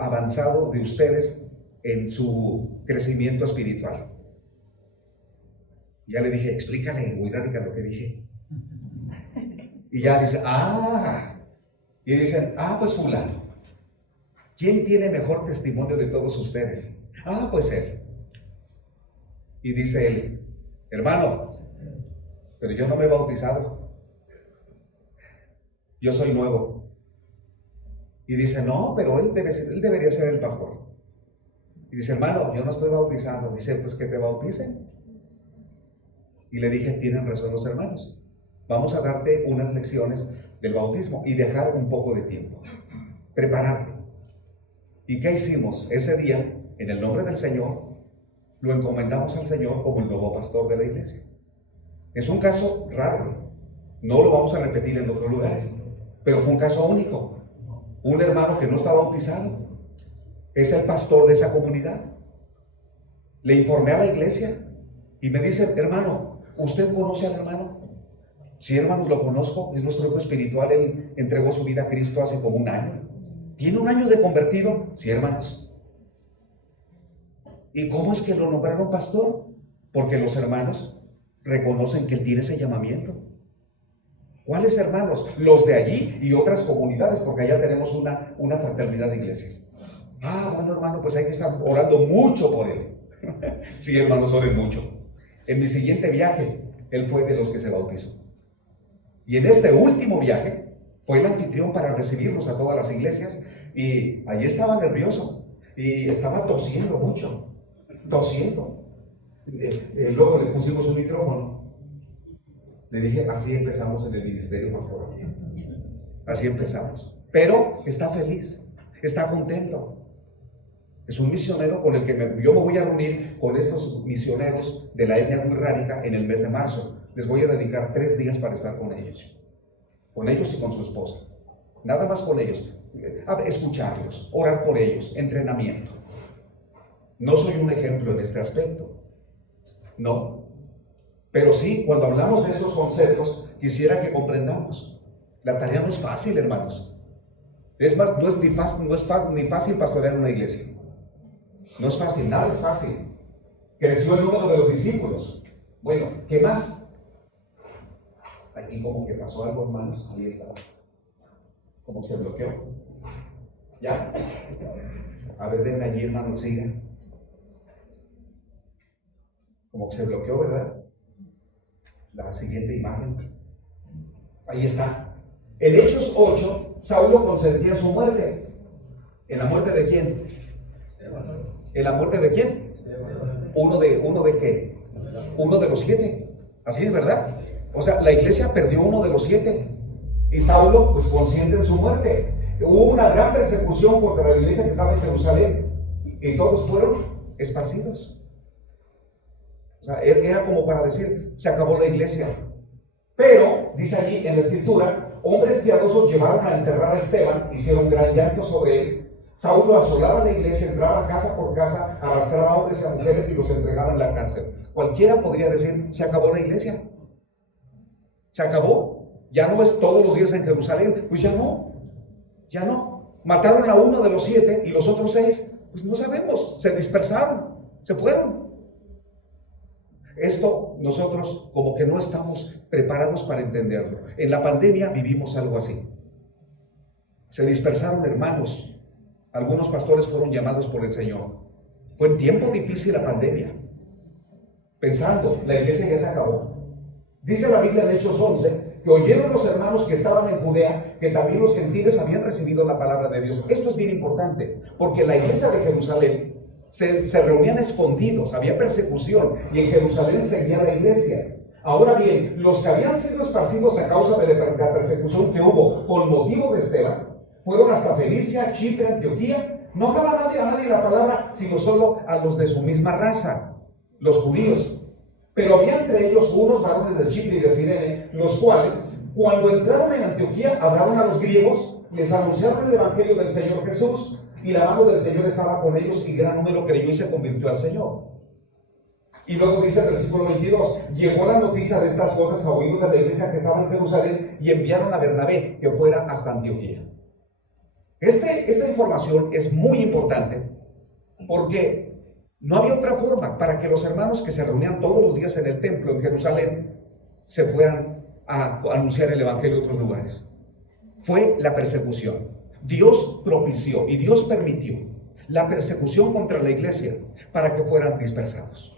avanzado de ustedes en su crecimiento espiritual? Ya le dije, explícale en wixárika lo que dije. Y ya dice, y dicen, pues fulano. ¿Quién tiene mejor testimonio de todos ustedes? Pues él. Y dice él, hermano, pero yo no me he bautizado. Yo soy nuevo. Y dice, no, pero él debería ser el pastor. Y dice, hermano, yo no estoy bautizado. Dice, pues que te bauticen. Y le dije, tienen razón los hermanos. Vamos a darte unas lecciones del bautismo y dejar un poco de tiempo. Prepararte. ¿Y qué hicimos? Ese día, en el nombre del Señor, lo encomendamos al Señor como el nuevo pastor de la iglesia. Es un caso raro. No lo vamos a repetir en otros lugares. Pero fue un caso único. Un hermano que no está bautizado es el pastor de esa comunidad. Le informé a la iglesia y me dice, hermano, ¿usted conoce al hermano? Sí, hermanos, lo conozco, es nuestro hijo espiritual, él entregó su vida a Cristo hace como un año. ¿Tiene un año de convertido? Sí, hermanos. ¿Y cómo es que lo nombraron pastor? Porque los hermanos reconocen que él tiene ese llamamiento. ¿Cuáles hermanos? Los de allí y otras comunidades, porque allá tenemos una fraternidad de iglesias. Bueno, hermano, pues hay que estar orando mucho por él. Sí, hermanos, oren mucho. En mi siguiente viaje, él fue de los que se bautizó. Y en este último viaje, fue el anfitrión para recibirnos a todas las iglesias. Y allí estaba nervioso. Y estaba tosiendo mucho. Tosiendo. Luego le pusimos un micrófono. Le dije, así empezamos en el ministerio pastoral. Así empezamos. Pero está feliz, está contento. Es un misionero con el que yo me voy a reunir con estos misioneros de la etnia wixárika en el mes de marzo. Les voy a dedicar 3 días para estar con ellos y con su esposa. Nada más con ellos. Escucharlos, orar por ellos, entrenamiento. No soy un ejemplo en este aspecto. No. Pero sí, cuando hablamos de estos conceptos, quisiera que comprendamos. La tarea no es fácil, hermanos. Es más, no es ni fácil pastorear una iglesia. No es fácil, nada es fácil. Creció el número de los discípulos. Bueno, ¿qué más? Aquí como que pasó algo, hermanos. Ahí está. Como se bloqueó. ¿Ya? A ver, denme allí, hermanos, sigan. Como que se bloqueó, ¿verdad? La siguiente imagen. Ahí está. En Hechos 8, Saulo consentía su muerte. ¿En la muerte de quién? ¿En la muerte de quién? ¿Uno de qué? Uno de los 7. Así es, ¿verdad? O sea, la iglesia perdió uno de los 7. Y Saulo, pues, consiente en su muerte. Hubo una gran persecución contra la iglesia que estaba en Jerusalén. Y todos fueron esparcidos. O sea, era como para decir, se acabó la iglesia. Pero, dice allí en la escritura, hombres piadosos llevaron a enterrar a Esteban, hicieron gran llanto sobre él. Saulo asolaba la iglesia, entraba casa por casa, arrastraba a hombres y a mujeres y los entregaba en la cárcel. Cualquiera podría decir, se acabó la iglesia. Se acabó. Ya no es todos los días en Jerusalén. Pues ya no. Ya no. Mataron a uno de los 7 y los otros 6, pues no sabemos. Se dispersaron. Se fueron. Esto nosotros como que no estamos preparados para entenderlo. En la pandemia vivimos algo así. Se dispersaron hermanos. Algunos pastores fueron llamados por el Señor. Fue en tiempo difícil la pandemia. Pensando, la iglesia ya se acabó. Dice la Biblia en Hechos 11 que oyeron los hermanos que estaban en Judea, que también los gentiles habían recibido la palabra de Dios. Esto es bien importante, porque la iglesia de Jerusalén se reunían escondidos, había persecución, y en Jerusalén seguía la iglesia. Ahora bien, los que habían sido esparcidos a causa de la persecución que hubo con motivo de Esteban, fueron hasta Fenicia, Chipre, Antioquía. No hablaba a nadie la palabra, sino solo a los de su misma raza, los judíos. Pero había entre ellos unos varones de Chipre y de Cirene, los cuales, cuando entraron en Antioquía, hablaron a los griegos, les anunciaron el evangelio del Señor Jesús, y la mano del Señor estaba con ellos, y gran número creyó y se convirtió al Señor. Y luego dice el versículo 22, llegó la noticia de estas cosas a oídos de la iglesia que estaba en Jerusalén, y enviaron a Bernabé que fuera hasta Antioquía. Esta información es muy importante, porque no había otra forma para que los hermanos que se reunían todos los días en el templo en Jerusalén se fueran a anunciar el evangelio en otros lugares. Fue la persecución. Dios propició y Dios permitió la persecución contra la iglesia para que fueran dispersados.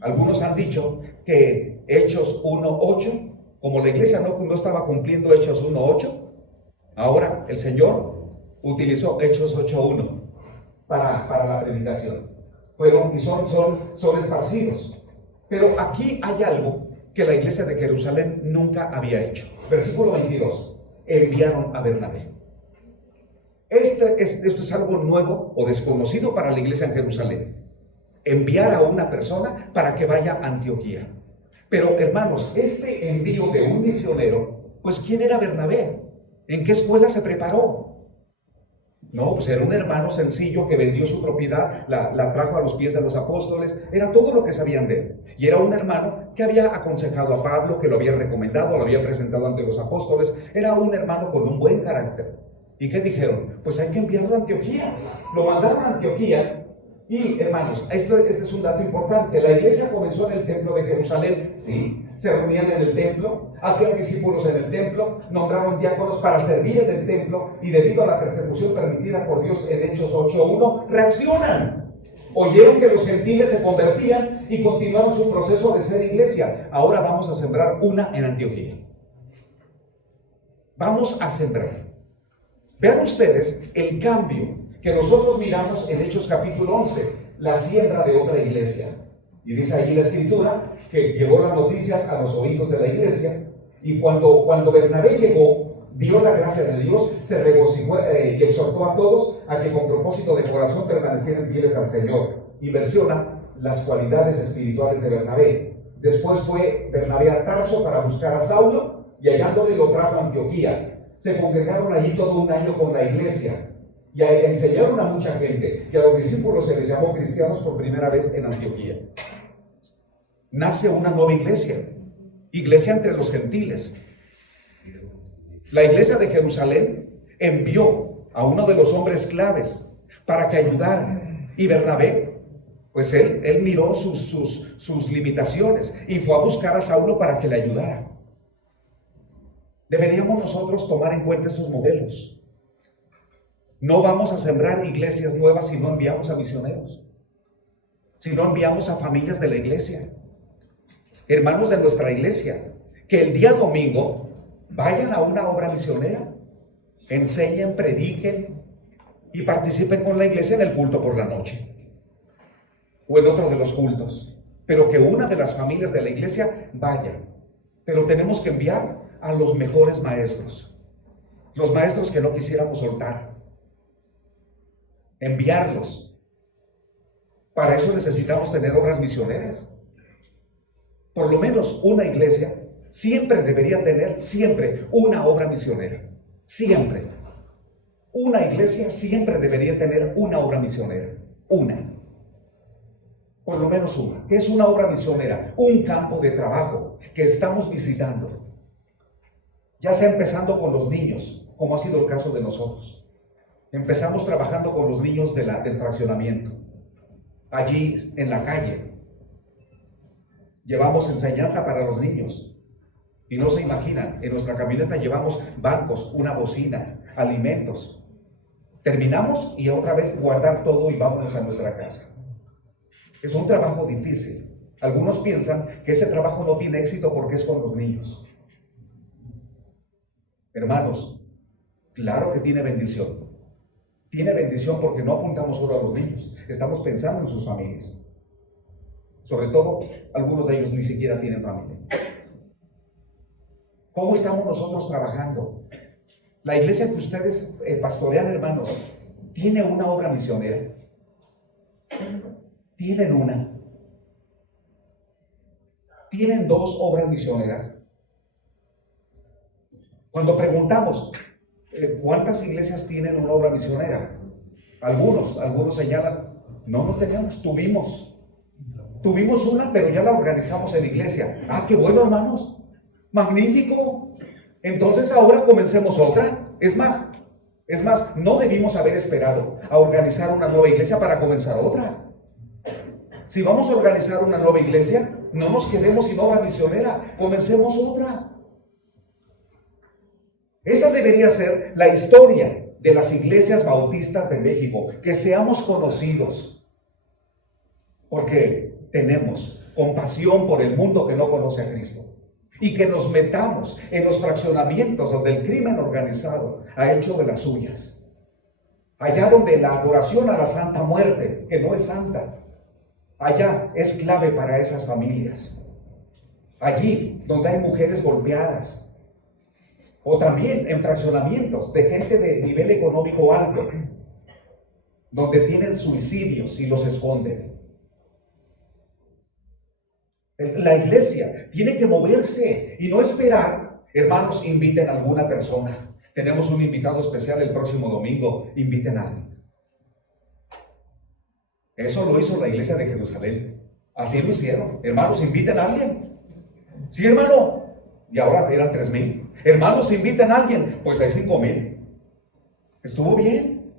Algunos han dicho que Hechos 1:8, como la iglesia no estaba cumpliendo Hechos 1:8, ahora el Señor utilizó Hechos 8:1 para la predicación. Y son esparcidos. Pero aquí hay algo que la iglesia de Jerusalén nunca había hecho. Versículo 22. Enviaron a Bernabé. Esto es algo nuevo o desconocido para la iglesia en Jerusalén. Enviar a una persona para que vaya a Antioquía. Pero hermanos, este envío de un misionero, pues ¿quién era Bernabé? ¿En qué escuela se preparó? No, pues era un hermano sencillo que vendió su propiedad, la trajo a los pies de los apóstoles, era todo lo que sabían de él. Y era un hermano que había aconsejado a Pablo, que lo había recomendado, lo había presentado ante los apóstoles. Era un hermano con un buen carácter. ¿Y qué dijeron? Pues hay que enviarlo a Antioquía. Lo mandaron a Antioquía. Y hermanos, este es un dato importante. La iglesia comenzó en el templo de Jerusalén, sí, se reunían en el templo, hacían discípulos en el templo, nombraron diáconos para servir en el templo, y debido a la persecución permitida por Dios en Hechos 8:1, reaccionan. Oyeron que los gentiles se convertían y continuaron su proceso de ser iglesia. Ahora vamos a sembrar una en Antioquía. Vamos a sembrar. Vean ustedes el cambio que nosotros miramos en Hechos capítulo 11, la siembra de otra iglesia. Y dice allí la escritura que llevó las noticias a los oídos de la iglesia, y cuando Bernabé llegó, vio la gracia de Dios, se regocijó y exhortó a todos a que con propósito de corazón permanecieran fieles al Señor. Y menciona las cualidades espirituales de Bernabé. Después fue Bernabé a Tarso para buscar a Saulo, y hallándole lo trajo a Antioquía. Se congregaron allí todo un año con la iglesia, y enseñaron a mucha gente, y a los discípulos se les llamó cristianos por primera vez en Antioquía. Nace una nueva iglesia entre los gentiles. La iglesia de Jerusalén envió a uno de los hombres claves para que ayudara, y Bernabé, pues él miró sus limitaciones y fue a buscar a Saulo para que le ayudara. Deberíamos nosotros tomar en cuenta estos modelos. No vamos a sembrar iglesias nuevas si no enviamos a misioneros, si no enviamos a familias de la iglesia, hermanos de nuestra iglesia, que el día domingo vayan a una obra misionera, enseñen, prediquen y participen con la iglesia en el culto por la noche o en otro de los cultos, pero que una de las familias de la iglesia vaya. Pero tenemos que enviar a los mejores maestros, los maestros que no quisiéramos soltar, enviarlos. Para eso necesitamos tener obras misioneras. Por lo menos una iglesia siempre debería tener una obra misionera. Siempre. Una iglesia siempre debería tener una obra misionera. Una. Por lo menos una. ¿Qué es una obra misionera? Un campo de trabajo que estamos visitando. Ya sea empezando con los niños, como ha sido el caso de nosotros. Empezamos trabajando con los niños del fraccionamiento, allí en la calle. Llevamos enseñanza para los niños. Y no se imaginan, en nuestra camioneta llevamos bancos, una bocina, alimentos. Terminamos y otra vez guardar todo y vámonos a nuestra casa. Es un trabajo difícil. Algunos piensan que ese trabajo no tiene éxito porque es con los niños. Hermanos, claro que tiene bendición. Tiene bendición porque no apuntamos solo a los niños, estamos pensando en sus familias. Sobre todo, algunos de ellos ni siquiera tienen familia. ¿Cómo estamos nosotros trabajando? La iglesia que ustedes pastorean, hermanos, ¿tiene una obra misionera? ¿Tienen una? ¿Tienen dos obras misioneras? Cuando preguntamos, ¿cuántas iglesias tienen una obra misionera? Algunos señalan, no tenemos, tuvimos una, pero ya la organizamos en la iglesia. Ah, qué bueno, hermanos, magnífico. Entonces ahora comencemos otra. Es más, no debimos haber esperado a organizar una nueva iglesia para comenzar otra. Si vamos a organizar una nueva iglesia, no nos quedemos sin obra misionera, comencemos otra. Esa debería ser la historia de las iglesias bautistas de México, que seamos conocidos, porque tenemos compasión por el mundo que no conoce a Cristo, y que nos metamos en los fraccionamientos donde el crimen organizado ha hecho de las suyas, allá donde la adoración a la Santa Muerte, que no es santa, allá es clave para esas familias, allí donde hay mujeres golpeadas, o también en fraccionamientos de gente de nivel económico alto, donde tienen suicidios y los esconden. La iglesia tiene que moverse y no esperar. Hermanos, inviten a alguna persona. Tenemos un invitado especial el próximo domingo. Inviten a alguien. Eso lo hizo la iglesia de Jerusalén. Así lo hicieron. Hermanos, inviten a alguien. Sí, hermano. Y ahora eran 3,000. Hermanos, inviten a alguien. Pues hay 5,000. Estuvo bien.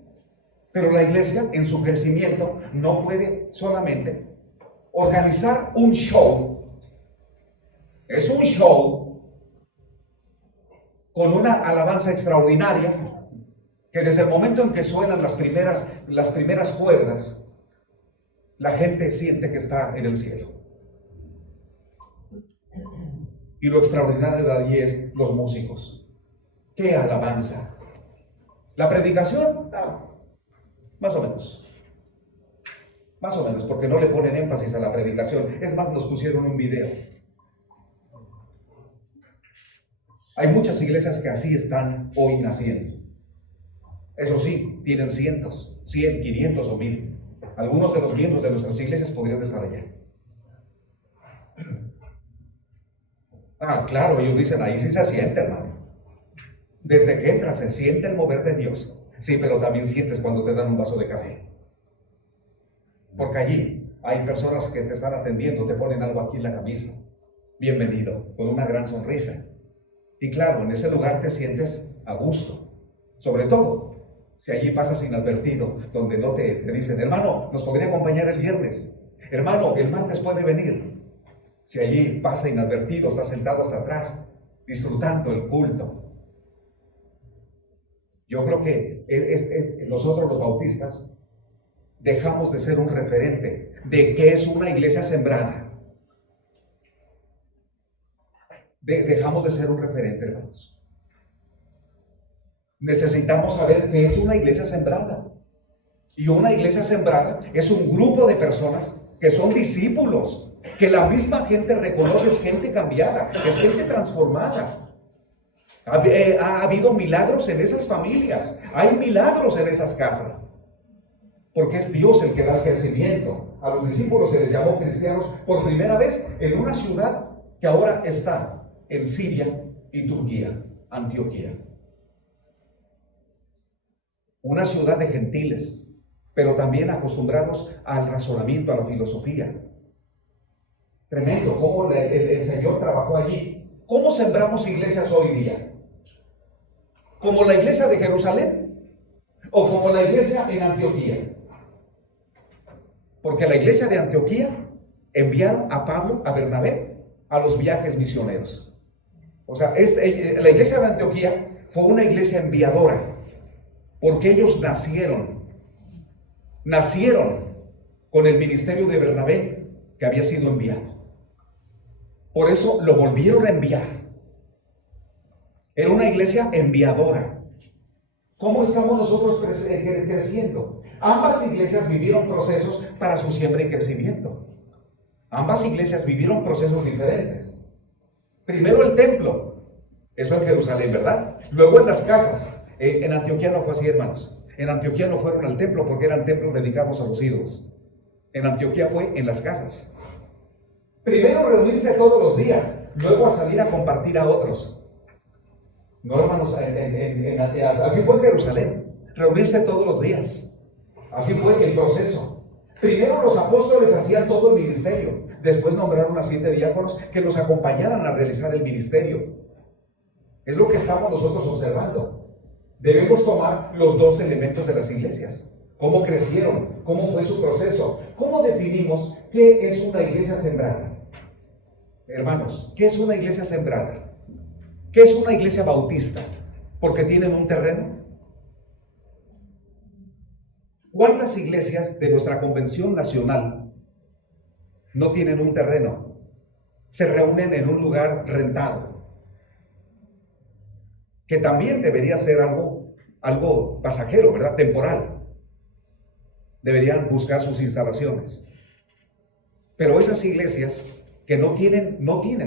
Pero la iglesia, en su crecimiento, no puede solamente organizar un show. Es un show con una alabanza extraordinaria, que desde el momento en que suenan las primeras cuerdas, la gente siente que está en el cielo. Y lo extraordinario de allí es los músicos. ¡Qué alabanza! La predicación, más o menos. Más o menos, porque no le ponen énfasis a la predicación. Es más, nos pusieron un video. Hay muchas iglesias que así están hoy naciendo. Eso sí, tienen cientos, 100, 500 o 1000. Algunos de los miembros de nuestras iglesias podrían estar allá. Claro, ellos dicen, ahí sí se siente, hermano. Desde que entras se siente el mover de Dios. Sí, pero también sientes cuando te dan un vaso de café. Porque allí hay personas que te están atendiendo, te ponen algo aquí en la camisa. Bienvenido, con una gran sonrisa. Y claro, en ese lugar te sientes a gusto. Sobre todo, si allí pasas inadvertido, donde no te dicen, hermano, ¿nos podría acompañar el viernes? Hermano, el martes puede venir. Si allí pasa inadvertido, está sentado hasta atrás, disfrutando el culto. Yo creo que nosotros los bautistas dejamos de ser un referente de qué es una iglesia sembrada. Dejamos de ser un referente, hermanos. Necesitamos saber qué es una iglesia sembrada. Y una iglesia sembrada es un grupo de personas que son discípulos, que la misma gente reconoce, es gente cambiada, es gente transformada. Ha habido milagros en esas familias, hay milagros en esas casas, porque es Dios el que da el crecimiento. A los discípulos se les llamó cristianos por primera vez en una ciudad que ahora está en Siria y Turquía, Antioquía. Una ciudad de gentiles, pero también acostumbrados al razonamiento, a la filosofía. Tremendo cómo el Señor trabajó allí. ¿Cómo sembramos iglesias hoy día? ¿Como la iglesia de Jerusalén? ¿O como la iglesia en Antioquía? Porque la iglesia de Antioquía enviaron a Pablo, a Bernabé, a los viajes misioneros. O sea, la iglesia de Antioquía fue una iglesia enviadora, porque ellos nacieron con el ministerio de Bernabé, que había sido enviado. Por eso lo volvieron a enviar. Era una iglesia enviadora. ¿Cómo estamos nosotros creciendo? Ambas iglesias vivieron procesos para su siembra y crecimiento. Ambas iglesias vivieron procesos diferentes. Primero el templo, eso en Jerusalén, ¿verdad? Luego en las casas. En Antioquía no fue así, hermanos. En Antioquía no fueron al templo porque eran templos dedicados a los ídolos. En Antioquía fue en las casas. Primero reunirse todos los días, luego a salir a compartir a otros. No, hermanos, así fue en Jerusalén, reunirse todos los días. Así fue el proceso. Primero los apóstoles hacían todo el ministerio, después nombraron a 7 diáconos que los acompañaran a realizar el ministerio. Es lo que estamos nosotros observando. Debemos tomar los dos elementos de las iglesias. ¿Cómo crecieron? ¿Cómo fue su proceso? ¿Cómo definimos qué es una iglesia sembrada? Hermanos, ¿qué es una iglesia sembrada? ¿Qué es una iglesia bautista? ¿Porque tienen un terreno? ¿Cuántas iglesias de nuestra convención nacional no tienen un terreno? Se reúnen en un lugar rentado, que también debería ser algo pasajero, ¿verdad? Temporal. Deberían buscar sus instalaciones. Pero esas iglesias que no tienen,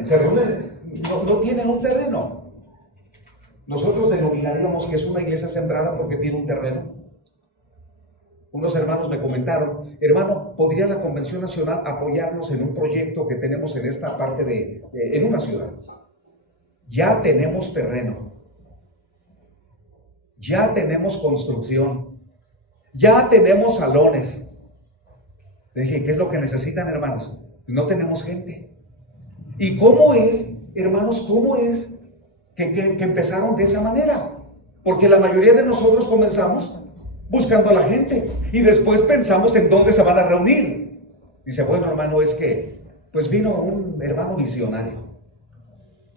se reúnen, no tienen un terreno. Nosotros denominaríamos que es una iglesia sembrada porque tiene un terreno. Unos hermanos me comentaron, hermano, ¿podría la Convención Nacional apoyarnos en un proyecto que tenemos en esta parte en una ciudad? Ya tenemos terreno, ya tenemos construcción, ya tenemos salones. Le dije, ¿qué es lo que necesitan, hermanos? No tenemos gente. ¿Y cómo es, hermanos, cómo es que empezaron de esa manera? Porque la mayoría de nosotros comenzamos buscando a la gente y después pensamos en dónde se van a reunir. Dice, bueno, hermano, es que pues vino un hermano visionario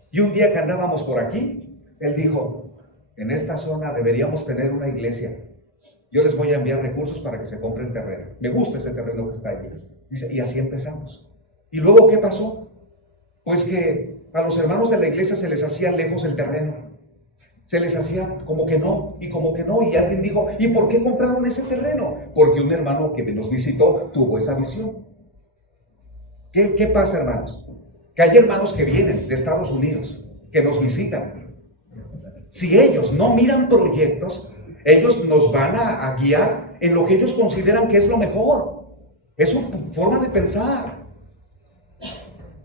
y un día que andábamos por aquí, él dijo, en esta zona deberíamos tener una iglesia. Yo les voy a enviar recursos para que se compre el terreno. Me gusta ese terreno que está allí. Dice, y así empezamos. ¿Y luego qué pasó? Pues que a los hermanos de la iglesia se les hacía lejos el terreno. Se les hacía como que no, y como que no. Y alguien dijo, ¿y por qué compraron ese terreno? Porque un hermano que nos visitó tuvo esa visión. ¿Qué pasa, hermanos? Que hay hermanos que vienen de Estados Unidos, que nos visitan. Si ellos no miran proyectos, ellos nos van a guiar en lo que ellos consideran que es lo mejor. Es su forma de pensar.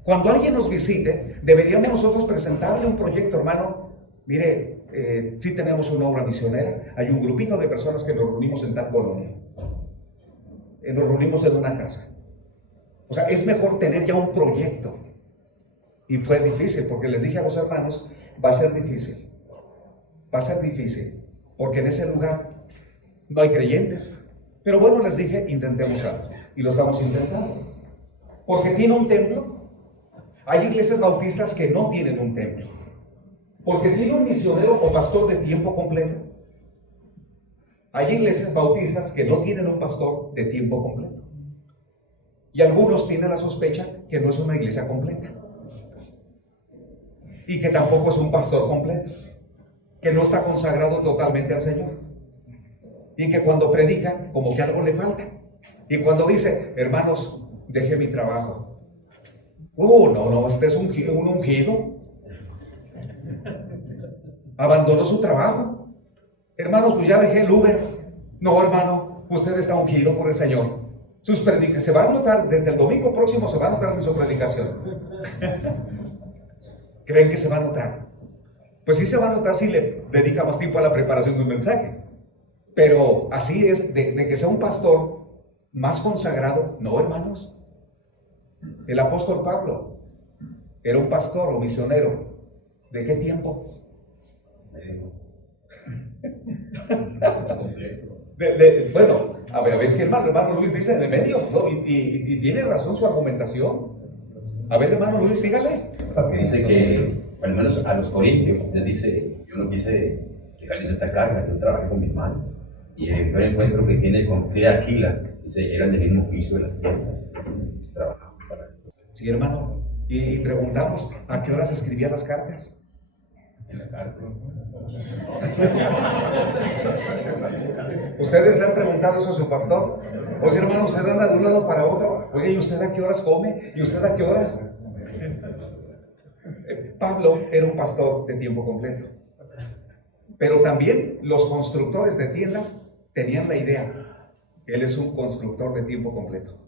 Cuando alguien nos visite, deberíamos nosotros presentarle un proyecto, hermano. Mire, sí tenemos una obra misionera. Hay un grupito de personas que nos reunimos en tal colonia. Nos reunimos en una casa. O sea, es mejor tener ya un proyecto. Y fue difícil, porque les dije a los hermanos, va a ser difícil. Va a ser difícil, porque en ese lugar no hay creyentes. Pero bueno, les dije, intentemos algo. Y lo estamos intentando. Porque tiene un templo. Hay iglesias bautistas que no tienen un templo. Porque tiene un misionero o pastor de tiempo completo. Hay iglesias bautistas que no tienen un pastor de tiempo completo. Y algunos tienen la sospecha que no es una iglesia completa. Y que tampoco es un pastor completo. Que no está consagrado totalmente al Señor. Y que cuando predica, como que algo le falta. Y cuando dice, hermanos, dejé mi trabajo. No, este es un ungido. Abandonó su trabajo. Hermanos, pues ya dejé el Uber. No, hermano, usted está ungido por el Señor. Sus predicaciones se van a notar, desde el domingo próximo se va a notar en su predicación. ¿Creen que se va a notar? Pues sí se va a notar si le dedica más tiempo a la preparación de un mensaje. Pero así es, de que sea un pastor más consagrado. No, hermanos. El apóstol Pablo era un pastor o misionero. ¿De qué tiempo? Bueno, a ver si hermano Luis dice de medio, ¿no? Y tiene razón su argumentación. A ver, hermano Luis, sígale. Porque dice que, al menos a los corintios, les dice, yo no quise dejarles esta carga, yo trabajé con mis manos. Y en el encuentro que tiene con Aquila, dice, eran del mismo oficio de las tiendas. Trabajamos para... Sí, hermano. Y preguntamos, ¿a qué horas escribía las cartas? en la cárcel. ¿Ustedes le han preguntado eso a su pastor? Oye, hermano, usted anda de un lado para otro. Oye, ¿y usted a qué horas come? ¿Y usted a qué horas? Pablo era un pastor de tiempo completo. Pero también los constructores de tiendas tenían la idea. Él es un constructor de tiempo completo.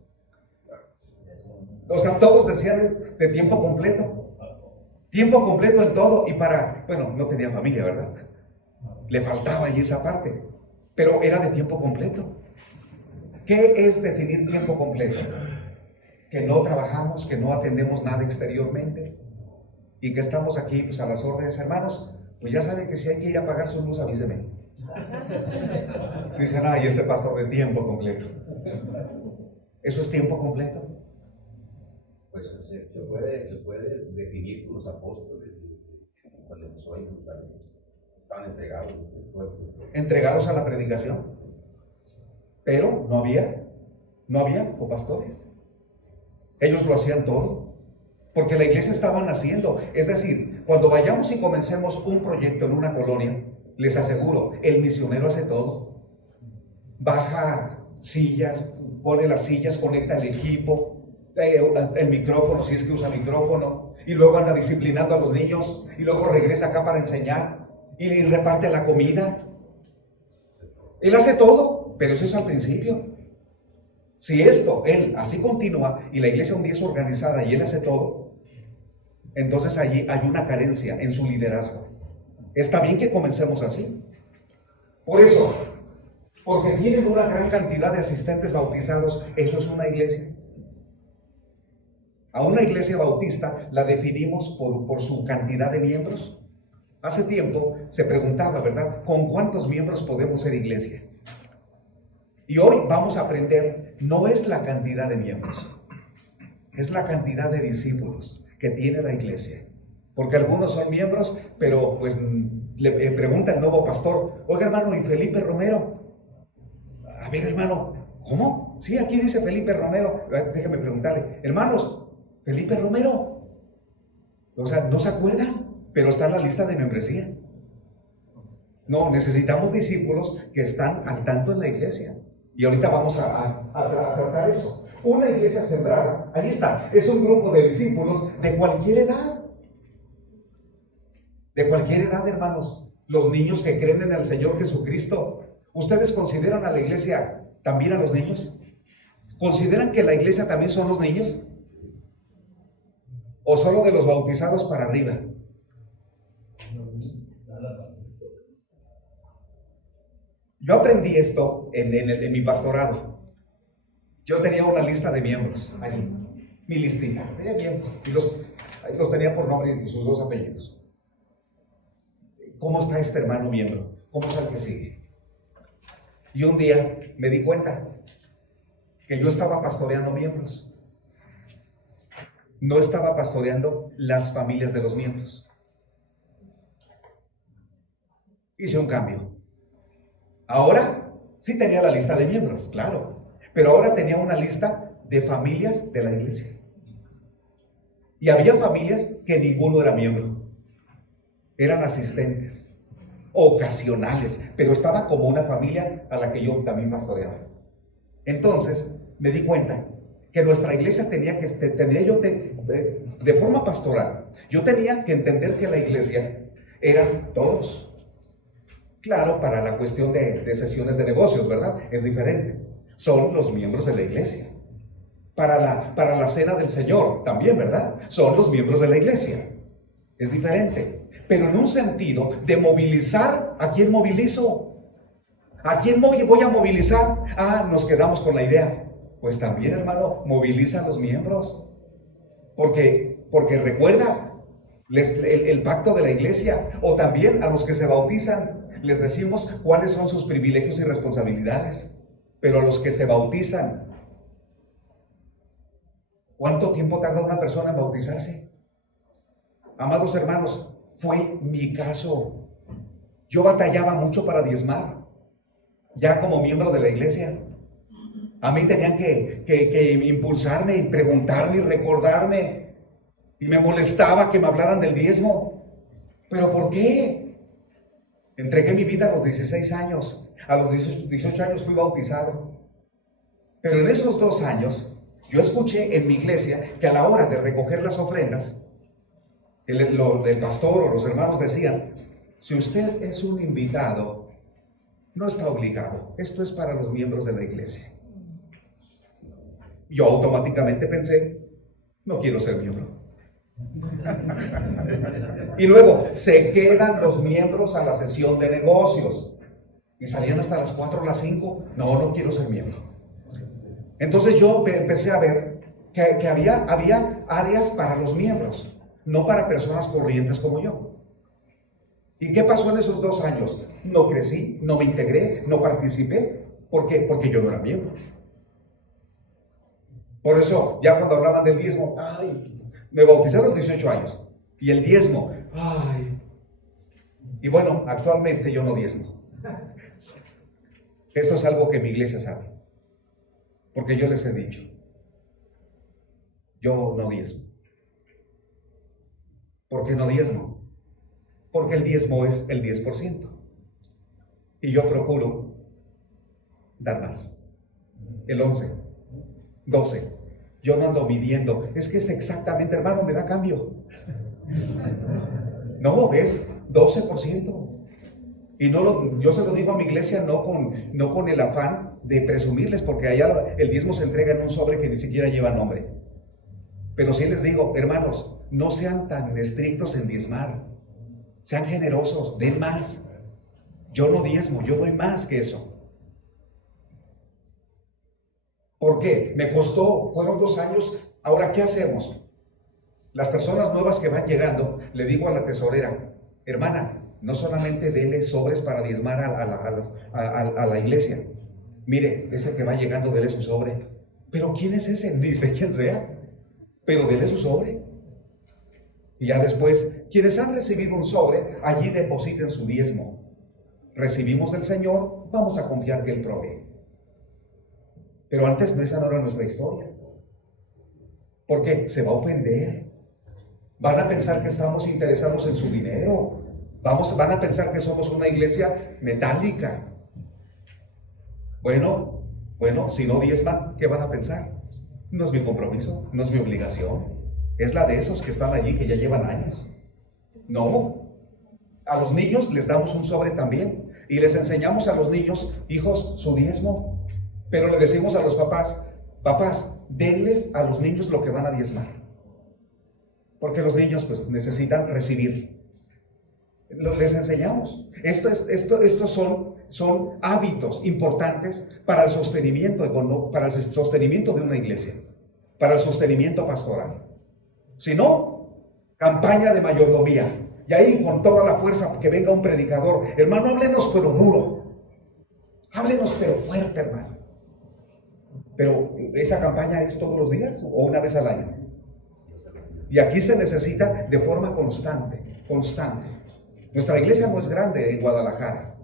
O sea, todos decían de tiempo completo. Tiempo completo en todo. Y bueno, no tenía familia, ¿verdad? Le faltaba allí esa parte. Pero era de tiempo completo. ¿Qué es definir tiempo completo? Que no trabajamos, que no atendemos nada exteriormente y que estamos aquí pues, a las órdenes, hermanos. Pues ya saben que si hay que ir a pagar su luz, avíseme. Dicen, y este pastor de tiempo completo. ¿Eso es tiempo completo? Pues se puede definir con los apóstoles cuando empezó a Jerusalén. Estaban entregados al pueblo. Entregados a la predicación. Pero no había copastores. Ellos lo hacían todo. Porque la iglesia estaba naciendo. Es decir, cuando vayamos y comencemos un proyecto en una colonia, les aseguro, el misionero hace todo. Baja sillas, pone las sillas, conecta el equipo, el micrófono, si es que usa micrófono, y luego anda disciplinando a los niños, y luego regresa acá para enseñar, y reparte la comida. Él hace todo, pero eso es al principio. Si él así continúa, y la iglesia un día es organizada y él hace todo, entonces allí hay una carencia en su liderazgo. Está bien que comencemos así. Por eso, porque tienen una gran cantidad de asistentes bautizados, eso es una iglesia. A una iglesia bautista la definimos por su cantidad de miembros. Hace tiempo se preguntaba, ¿verdad?, ¿con cuántos miembros podemos ser iglesia? Y hoy vamos a aprender, no es la cantidad de miembros, es la cantidad de discípulos que tiene la iglesia. Porque algunos son miembros, pero pues le pregunta el nuevo pastor, oiga hermano, ¿y Felipe Romero? A ver hermano, ¿cómo? Sí, aquí dice Felipe Romero. Déjame preguntarle, hermanos, Felipe Romero. O sea, ¿no se acuerdan? Pero está en la lista de membresía. No, necesitamos discípulos que están al tanto en la iglesia. Y ahorita vamos a tratar eso. Una iglesia sembrada, ahí está, es un grupo de discípulos de cualquier edad. De cualquier edad, hermanos. Los niños que creen en el Señor Jesucristo. ¿Ustedes consideran a la iglesia también a los niños? ¿Consideran que la iglesia también son los niños? ¿O solo de los bautizados para arriba? Yo aprendí esto en mi pastorado. Yo tenía una lista de miembros ahí, mi listita, tenía miembros, y los tenía por nombre y sus dos apellidos. ¿Cómo está este hermano miembro? ¿Cómo está el que sigue? Y un día me di cuenta que yo estaba pastoreando miembros. No estaba pastoreando las familias de los miembros. Hice un cambio. Ahora sí tenía la lista de miembros, claro, pero ahora tenía una lista de familias de la iglesia. Y había familias que ninguno era miembro. Eran asistentes, ocasionales, pero estaba como una familia a la que yo también pastoreaba. Entonces me di cuenta que nuestra iglesia de forma pastoral, yo tenía que entender que la iglesia eran todos. Claro, para la cuestión de sesiones de negocios, ¿verdad? Es diferente. Son los miembros de la iglesia. Para la cena del Señor, también, ¿verdad? Son los miembros de la iglesia. Es diferente. Pero en un sentido de movilizar, ¿a quién movilizo? ¿A quién voy a movilizar? Nos quedamos con la idea. Pues también, hermano, moviliza a los miembros. Porque recuerda el pacto de la iglesia. O también a los que se bautizan, les decimos cuáles son sus privilegios y responsabilidades. Pero a los que se bautizan, ¿cuánto tiempo tarda una persona en bautizarse? Amados hermanos, fue mi caso. Yo batallaba mucho para diezmar, ya como miembro de la iglesia. A mí tenían que impulsarme y preguntarme y recordarme. Y me molestaba que me hablaran del diezmo. ¿Pero por qué? Entregué mi vida a los 16 años. A los 18 años fui bautizado. Pero en esos 2 años, yo escuché en mi iglesia que a la hora de recoger las ofrendas, el pastor o los hermanos decían: si usted es un invitado, no está obligado. Esto es para los miembros de la iglesia. Yo automáticamente pensé: no quiero ser miembro. Y luego se quedan los miembros a la sesión de negocios y salían hasta las 4 o las 5. No quiero ser miembro. Entonces yo empecé a ver que había áreas para los miembros, no para personas corrientes como yo. ¿Y qué pasó en esos 2 años? No crecí, no me integré, no participé. ¿Por qué? Porque yo no era miembro. Por eso, ya cuando hablaban del diezmo, me bauticé a los 18 años. Y el diezmo, Y bueno, actualmente yo no diezmo. Esto es algo que mi iglesia sabe. Porque yo les he dicho, yo no diezmo. ¿Por qué no diezmo? Porque el diezmo es el 10%. Y yo procuro dar más. El 11, 12. Yo no ando midiendo. Es que es exactamente, hermano, me da cambio. No, es 12%. Y yo se lo digo a mi iglesia no con el afán de presumirles, porque allá el diezmo se entrega en un sobre que ni siquiera lleva nombre. Pero sí les digo, hermanos, no sean tan estrictos en diezmar. Sean generosos, den más. Yo no diezmo, yo doy más que eso. ¿Por qué? Me costó, fueron 2 años. Ahora, ¿qué hacemos? Las personas nuevas que van llegando, le digo a la tesorera: hermana, no solamente dele sobres para diezmar a la iglesia. Mire, ese que va llegando, dele su sobre. ¿Pero quién es ese? Ni sé quién sea, pero dele su sobre. Y ya después, quienes han recibido un sobre, allí depositen su diezmo. Recibimos del Señor, vamos a confiar que Él provee. Pero antes esa no era nuestra historia. ¿Por qué? Se va a ofender. Van a pensar que estamos interesados en su dinero. Van a pensar que somos una iglesia metálica. Bueno, si no diezman, ¿qué van a pensar? No es mi compromiso, no es mi obligación. Es la de esos que están allí, que ya llevan años. No. A los niños les damos un sobre también. Y les enseñamos a los niños: hijos, su diezmo. Pero le decimos a los papás: papás, denles a los niños lo que van a diezmar. Porque los niños pues necesitan recibir. Les enseñamos. Estos son hábitos importantes para el sostenimiento de una iglesia, para el sostenimiento pastoral. Si no, campaña de mayordomía. Y ahí con toda la fuerza que venga un predicador: hermano, háblenos pero duro. Háblenos pero fuerte, hermano. Pero esa campaña es todos los días o una vez al año. Y aquí se necesita de forma constante. Nuestra iglesia no es grande en Guadalajara.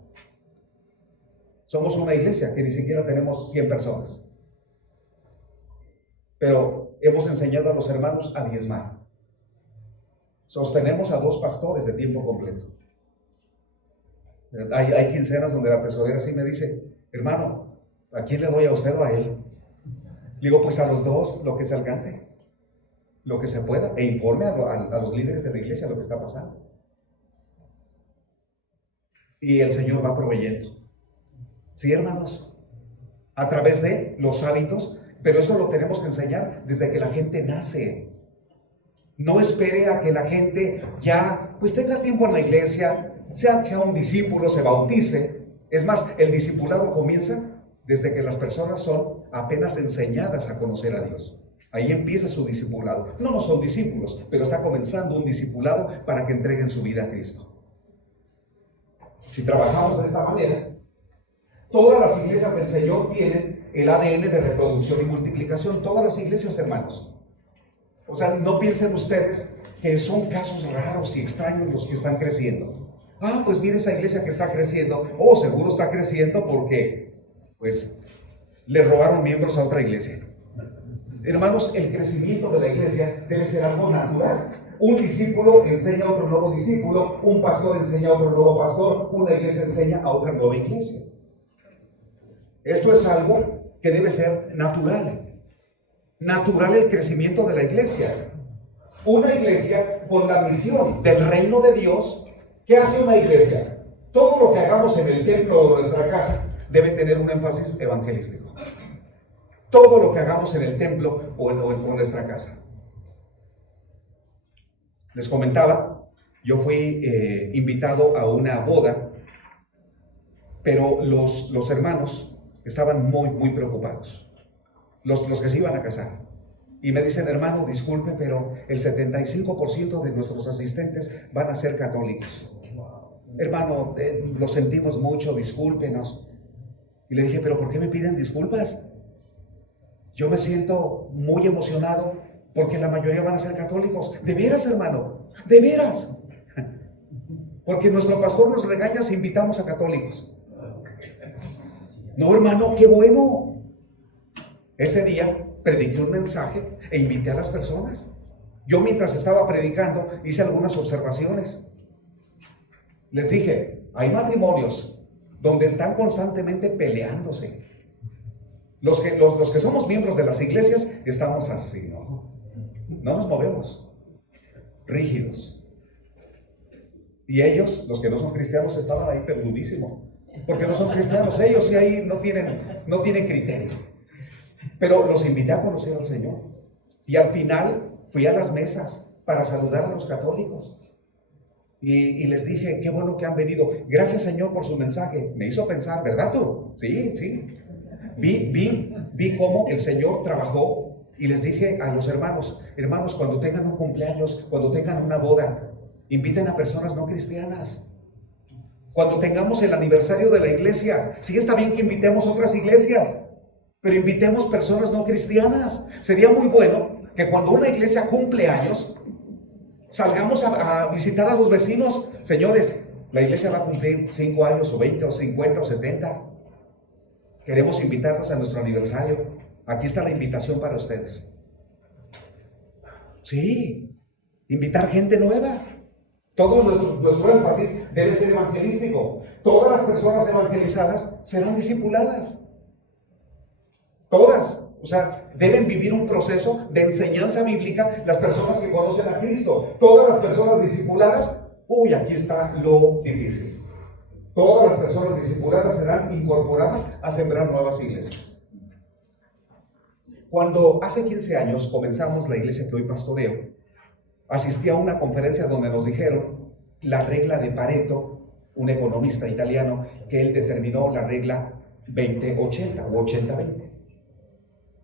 Somos una iglesia que ni siquiera tenemos 100 personas. Pero hemos enseñado a los hermanos a diezmar. Sostenemos a 2 pastores de tiempo completo. Hay quincenas donde la tesorera sí me dice: hermano, ¿a quién le doy, a usted o a él? Digo, pues a los 2, lo que se alcance, lo que se pueda, e informe a los líderes de la iglesia lo que está pasando. Y el Señor va proveyendo. Sí, hermanos, a través de los hábitos, pero eso lo tenemos que enseñar desde que la gente nace. No espere a que la gente ya pues tenga tiempo en la iglesia, sea un discípulo, se bautice. Es más, el discipulado comienza desde que las personas son apenas enseñadas a conocer a Dios. Ahí empieza su discipulado. No son discípulos, pero está comenzando un discipulado para que entreguen su vida a Cristo. Si trabajamos de esta manera, todas las iglesias del Señor tienen el ADN de reproducción y multiplicación. Todas las iglesias, hermanos. O sea, no piensen ustedes que son casos raros y extraños los que están creciendo. Pues mire esa iglesia que está creciendo. Seguro está creciendo porque pues le robaron miembros a otra iglesia. Hermanos, el crecimiento de la iglesia debe ser algo natural. Un discípulo enseña a otro nuevo discípulo, un pastor enseña a otro nuevo pastor, una iglesia enseña a otra nueva iglesia. Esto es algo que debe ser natural. Natural el crecimiento de la iglesia. Una iglesia con la misión del reino de Dios. ¿Qué hace una iglesia? Todo lo que hagamos en el templo de nuestra casa debe tener un énfasis evangelístico. Todo lo que hagamos en el templo o en nuestra casa. Les comentaba, yo fui invitado a una boda, pero los hermanos estaban muy preocupados, los que se iban a casar. Y me dicen, hermano, disculpe, pero el 75% de nuestros asistentes van a ser católicos. Hermano, lo sentimos mucho, discúlpenos. Y le dije, pero ¿por qué me piden disculpas? Yo me siento muy emocionado porque la mayoría van a ser católicos. De veras, hermano, de veras. Porque nuestro pastor nos regaña si invitamos a católicos. No, hermano, qué bueno. Ese día prediqué un mensaje e invité a las personas. Yo mientras estaba predicando hice algunas observaciones. Les dije, hay matrimonios donde están constantemente peleándose. Los que somos miembros de las iglesias estamos así, ¿no? No nos movemos, rígidos. Y ellos, los que no son cristianos, estaban ahí perdudísimos. Porque no son cristianos, ellos sí ahí no tienen criterio. Pero los invité a conocer al Señor. Y al final fui a las mesas para saludar a los católicos. Y les dije, qué bueno que han venido. Gracias, Señor, por su mensaje. Me hizo pensar, ¿verdad tú? Sí. Vi cómo el Señor trabajó. Y les dije a los hermanos, cuando tengan un cumpleaños, cuando tengan una boda, inviten a personas no cristianas. Cuando tengamos el aniversario de la iglesia, sí está bien que invitemos otras iglesias, pero invitemos personas no cristianas. Sería muy bueno que cuando una iglesia cumple años, salgamos a visitar a los vecinos. Señores, la iglesia va a cumplir 5 años, o 20, o 50, o 70. Queremos invitarlos a nuestro aniversario. Aquí está la invitación para ustedes. Sí, invitar gente nueva. Todo nuestro énfasis debe ser evangelístico. Todas las personas evangelizadas serán discipuladas. Todas. O sea, deben vivir un proceso de enseñanza bíblica las personas que conocen a Cristo. Todas las personas discipuladas, aquí está lo difícil. Todas las personas discipuladas serán incorporadas a sembrar nuevas iglesias. Cuando hace 15 años comenzamos la iglesia que hoy pastoreo, asistí a una conferencia donde nos dijeron la regla de Pareto, un economista italiano, que él determinó la regla 20-80 o 80-20.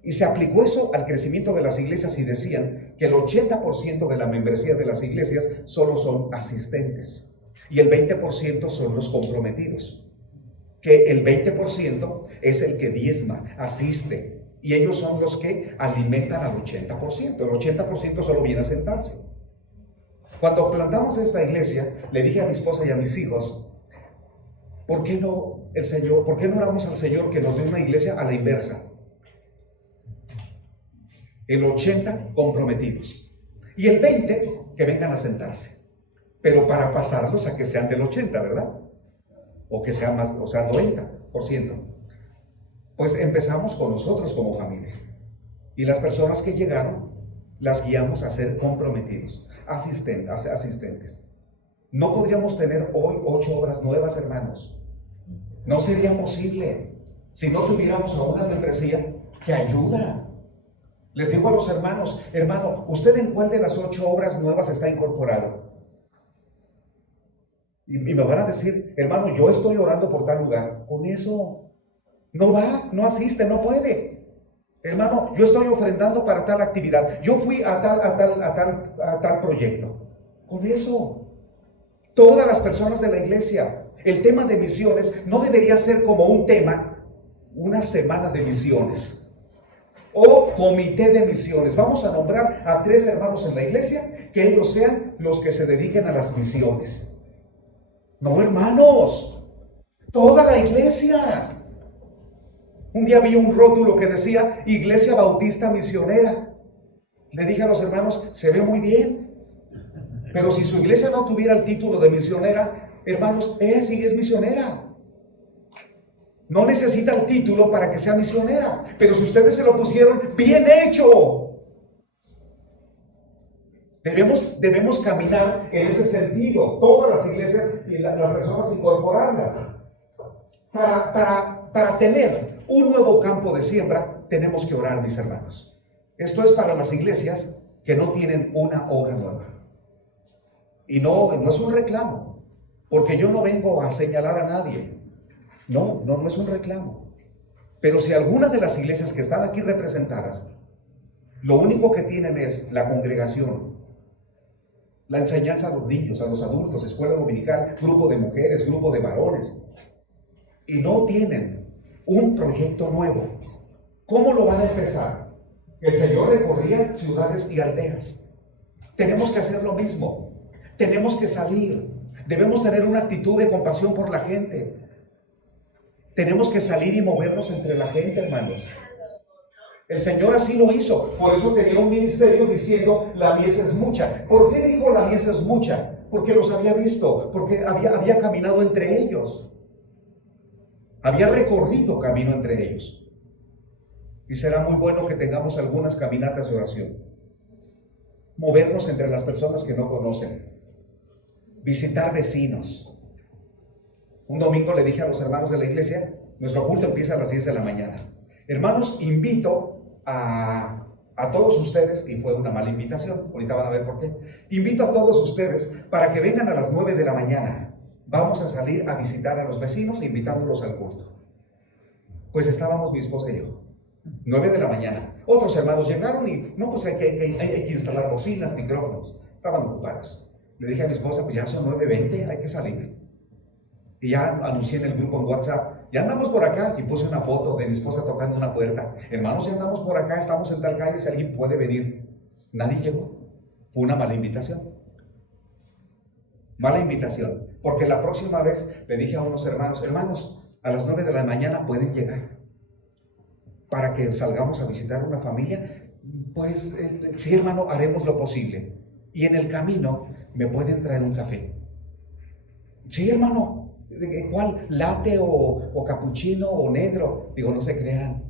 Y se aplicó eso al crecimiento de las iglesias y decían que el 80% de la membresía de las iglesias solo son asistentes y el 20% son los comprometidos. Que el 20% es el que diezma, asiste, y ellos son los que alimentan al 80%. El 80% solo viene a sentarse. Cuando plantamos esta iglesia, le dije a mi esposa y a mis hijos, ¿por qué no oramos al Señor que nos dé una iglesia a la inversa? El 80 comprometidos y el 20 que vengan a sentarse, pero para pasarlos a que sean del 80, ¿verdad? O que sean más, o sea, 90%. Pues empezamos con nosotros como familia y las personas que llegaron las guiamos a ser comprometidos, asistentes. No podríamos tener hoy 8 obras nuevas, hermanos. No sería posible si no tuviéramos a una membresía que ayuda. Les digo a los hermanos, hermano, ¿usted en cuál de las 8 obras nuevas está incorporado? Y me van a decir, hermano, yo estoy orando por tal lugar. Con eso no va, no asiste, no puede. Hermano, yo estoy ofrendando para tal actividad. Yo fui a tal proyecto. Con eso, todas las personas de la iglesia, el tema de misiones no debería ser como un tema, una semana de misiones o comité de misiones. Vamos a nombrar a 3 hermanos en la iglesia, que ellos sean los que se dediquen a las misiones. No, hermanos, toda la iglesia. Un día vi un rótulo que decía Iglesia Bautista Misionera. Le dije a los hermanos, se ve muy bien, Pero si su iglesia no tuviera el título de misionera, hermanos, ella sí es misionera. No necesita el título para que sea misionera. Pero si ustedes se lo pusieron, bien hecho. Debemos caminar en ese sentido. Todas las iglesias y las personas incorporarlas. Para tener un nuevo campo de siembra, tenemos que orar, mis hermanos. Esto es para las iglesias que no tienen una obra nueva. Y no es un reclamo, porque yo no vengo a señalar a nadie. No es un reclamo. Pero si alguna de las iglesias que están aquí representadas, lo único que tienen es la congregación, la enseñanza a los niños, a los adultos, escuela dominical, grupo de mujeres, grupo de varones, y no tienen un proyecto nuevo, ¿cómo lo van a empezar? El Señor recorría ciudades y aldeas. Tenemos que hacer lo mismo. Tenemos que salir. Debemos tener una actitud de compasión por la gente. Tenemos que salir y movernos entre la gente, hermanos. El Señor así lo hizo. Por eso tenía un ministerio diciendo, la mies es mucha. ¿Por qué dijo la mies es mucha? Porque los había visto, porque había caminado entre ellos. Había recorrido camino entre ellos. Y será muy bueno que tengamos algunas caminatas de oración. Movernos entre las personas que no conocen. Visitar vecinos. Un domingo le dije a los hermanos de la iglesia, nuestro culto empieza a las 10 de la mañana. Hermanos, invito a todos ustedes, y fue una mala invitación, ahorita van a ver por qué. Invito a todos ustedes para que vengan a las 9 de la mañana. Vamos a salir a visitar a los vecinos invitándolos al culto. Pues estábamos mi esposa y yo. 9 de la mañana. Otros hermanos llegaron y no, pues hay que instalar bocinas, micrófonos. Estaban ocupados. Le dije a mi esposa, pues ya son 9:20, hay que salir. Y ya anuncié en el grupo en WhatsApp, ya andamos por acá, y puse una foto de mi esposa tocando una puerta. Hermanos, ya andamos por acá, estamos en tal calle, si alguien puede venir. Nadie llegó. Fue una mala invitación. Mala invitación. Porque la próxima vez le dije a unos hermanos, a las 9 de la mañana pueden llegar. Para que salgamos a visitar una familia, pues sí, hermano, haremos lo posible. Y en el camino me pueden traer un café. Sí, hermano. ¿Cuál? ¿Latte o capuchino o negro? Digo, no se crean.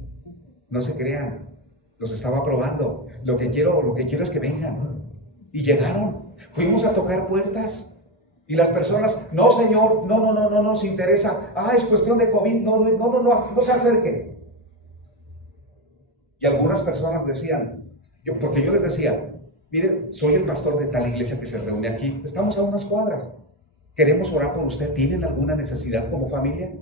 Los estaba probando. Lo que quiero es que vengan. Y llegaron. Fuimos a tocar puertas. Y las personas, no, señor, no nos interesa. Es cuestión de COVID. No se acerquen. Y algunas personas decían, porque yo les decía, mire, soy el pastor de tal iglesia que se reúne aquí. Estamos a unas cuadras. Queremos orar por usted. ¿Tienen alguna necesidad como familia?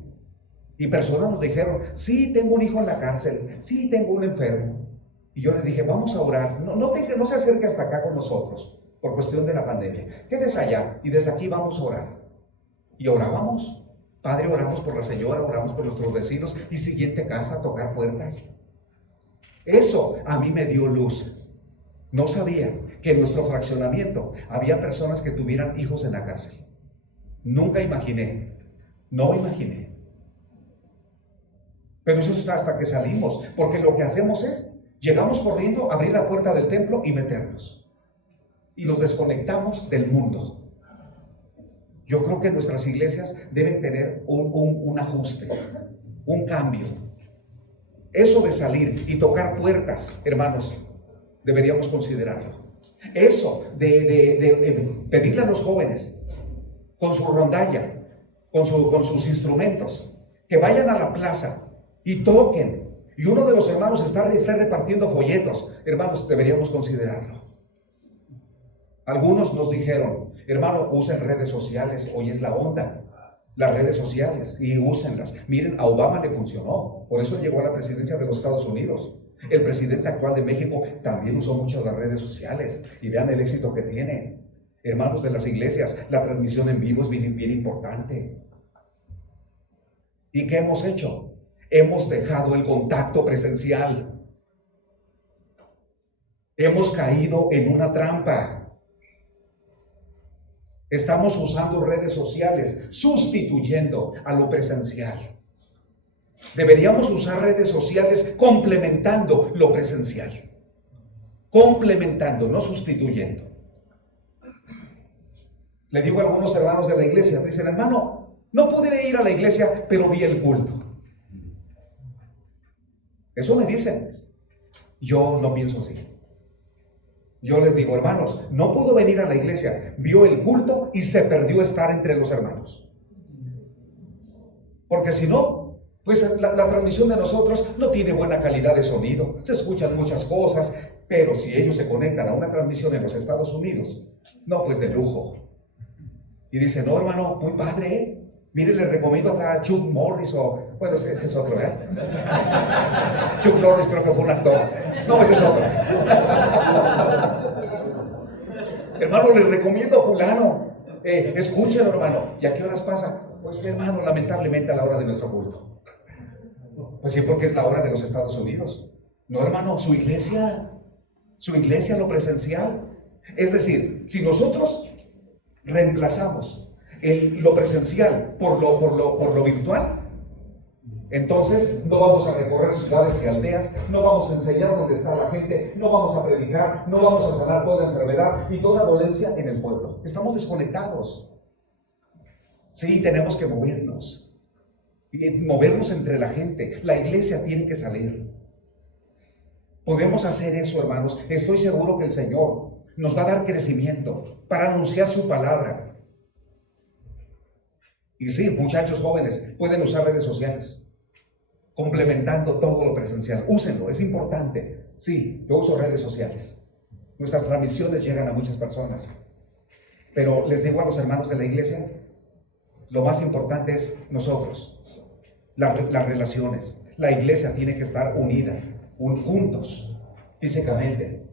Y personas nos dijeron, sí, tengo un hijo en la cárcel, sí, tengo un enfermo. Y yo les dije, vamos a orar. No se acerque hasta acá con nosotros, por cuestión de la pandemia. Quédese allá y desde aquí vamos a orar. Y orábamos. Padre, oramos por la señora, oramos por nuestros vecinos y siguiente casa, tocar puertas. Eso a mí me dio luz. No sabía que en nuestro fraccionamiento había personas que tuvieran hijos en la cárcel. Nunca imaginé, no imaginé. Pero eso está hasta que salimos, porque lo que hacemos es, llegamos corriendo, abrir la puerta del templo y meternos. Y nos desconectamos del mundo. Yo creo que nuestras iglesias deben tener un ajuste, un cambio. Eso de salir y tocar puertas, hermanos, deberíamos considerarlo. Eso de pedirle a los jóvenes, con su rondalla, con sus instrumentos, que vayan a la plaza y toquen. Y uno de los hermanos está repartiendo folletos. Hermanos, deberíamos considerarlo. Algunos nos dijeron, hermano, usen redes sociales, hoy es la onda. Las redes sociales, y úsenlas. Miren, a Obama le funcionó. Por eso llegó a la presidencia de los Estados Unidos. El presidente actual de México también usó mucho las redes sociales. Y vean el éxito que tiene. Hermanos de las iglesias, la transmisión en vivo es bien importante. ¿Y qué hemos hecho? Hemos dejado el contacto presencial. Hemos caído en una trampa. Estamos usando redes sociales, sustituyendo a lo presencial. Deberíamos usar redes sociales complementando lo presencial. Complementando, no sustituyendo. Le digo a algunos hermanos de la iglesia, dicen, hermano, no pude ir a la iglesia, pero vi el culto. Eso me dicen. Yo no pienso así. Yo les digo, hermanos, no pudo venir a la iglesia, vio el culto y se perdió estar entre los hermanos. Porque si no, pues la transmisión de nosotros no tiene buena calidad de sonido, se escuchan muchas cosas, pero si ellos se conectan a una transmisión en los Estados Unidos, no, pues de lujo. Y dicen, no, hermano, muy padre, ¿eh? Mire, le recomiendo acá a Chuck Norris o, bueno, ese es otro, ¿eh? Chuck Norris creo que fue un actor. No, ese es otro. Hermano, le recomiendo a fulano. Escúchelo, hermano. ¿Y a qué horas pasa? Pues, hermano, lamentablemente a la hora de nuestro culto. Pues sí, porque es la hora de los Estados Unidos. No, hermano, su iglesia, lo presencial. Es decir, si nosotros reemplazamos lo presencial por lo virtual, entonces no vamos a recorrer ciudades y aldeas, no vamos a enseñar dónde está la gente, no vamos a predicar, no vamos a sanar toda enfermedad y toda dolencia en el pueblo. Estamos desconectados. Sí, tenemos que movernos entre la gente. La iglesia tiene que salir. Podemos hacer eso, hermanos. Estoy seguro que el Señor nos va a dar crecimiento para anunciar su palabra. Y sí, muchachos jóvenes pueden usar redes sociales, complementando todo lo presencial. Úsenlo, es importante. Sí, yo uso redes sociales. Nuestras transmisiones llegan a muchas personas. Pero les digo a los hermanos de la iglesia, lo más importante es nosotros, las relaciones. La iglesia tiene que estar unida, juntos, físicamente.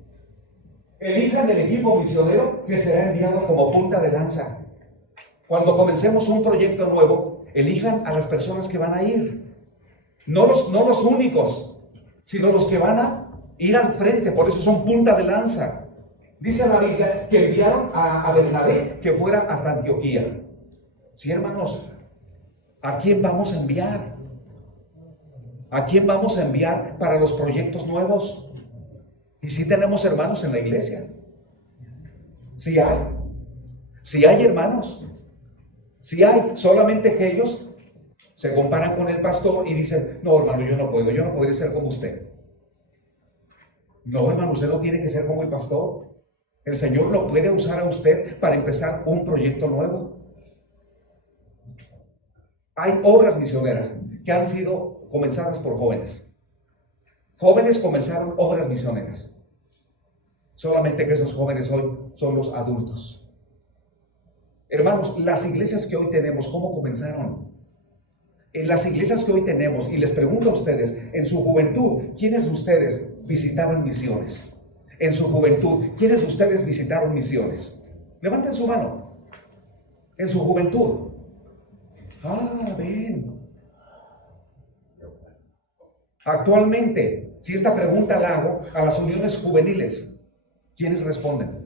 Elijan el equipo misionero que será enviado como punta de lanza. Cuando comencemos un proyecto nuevo, elijan a las personas que van a ir. No los únicos, sino los que van a ir al frente. Por eso son punta de lanza. Dice la Biblia que enviaron a Bernabé que fuera hasta Antioquía. Sí, hermanos, ¿a quién vamos a enviar? ¿A quién vamos a enviar para los proyectos nuevos? Y sí tenemos hermanos en la iglesia. Sí hay hermanos. Sí hay, solamente que ellos se comparan con el pastor y dicen, no, hermano, yo no podría ser como usted. No, hermano, usted no tiene que ser como el pastor. El Señor lo puede usar a usted para empezar un proyecto nuevo. Hay obras misioneras que han sido comenzadas por jóvenes. Jóvenes comenzaron obras misioneras. Solamente que esos jóvenes hoy son los adultos. Hermanos, las iglesias que hoy tenemos, ¿cómo comenzaron? En las iglesias que hoy tenemos, y les pregunto a ustedes, en su juventud, ¿quiénes de ustedes visitaban misiones? En su juventud, ¿quiénes de ustedes visitaron misiones? Levanten su mano. En su juventud. Ven. Actualmente, si esta pregunta la hago a las uniones juveniles, ¿quiénes responden?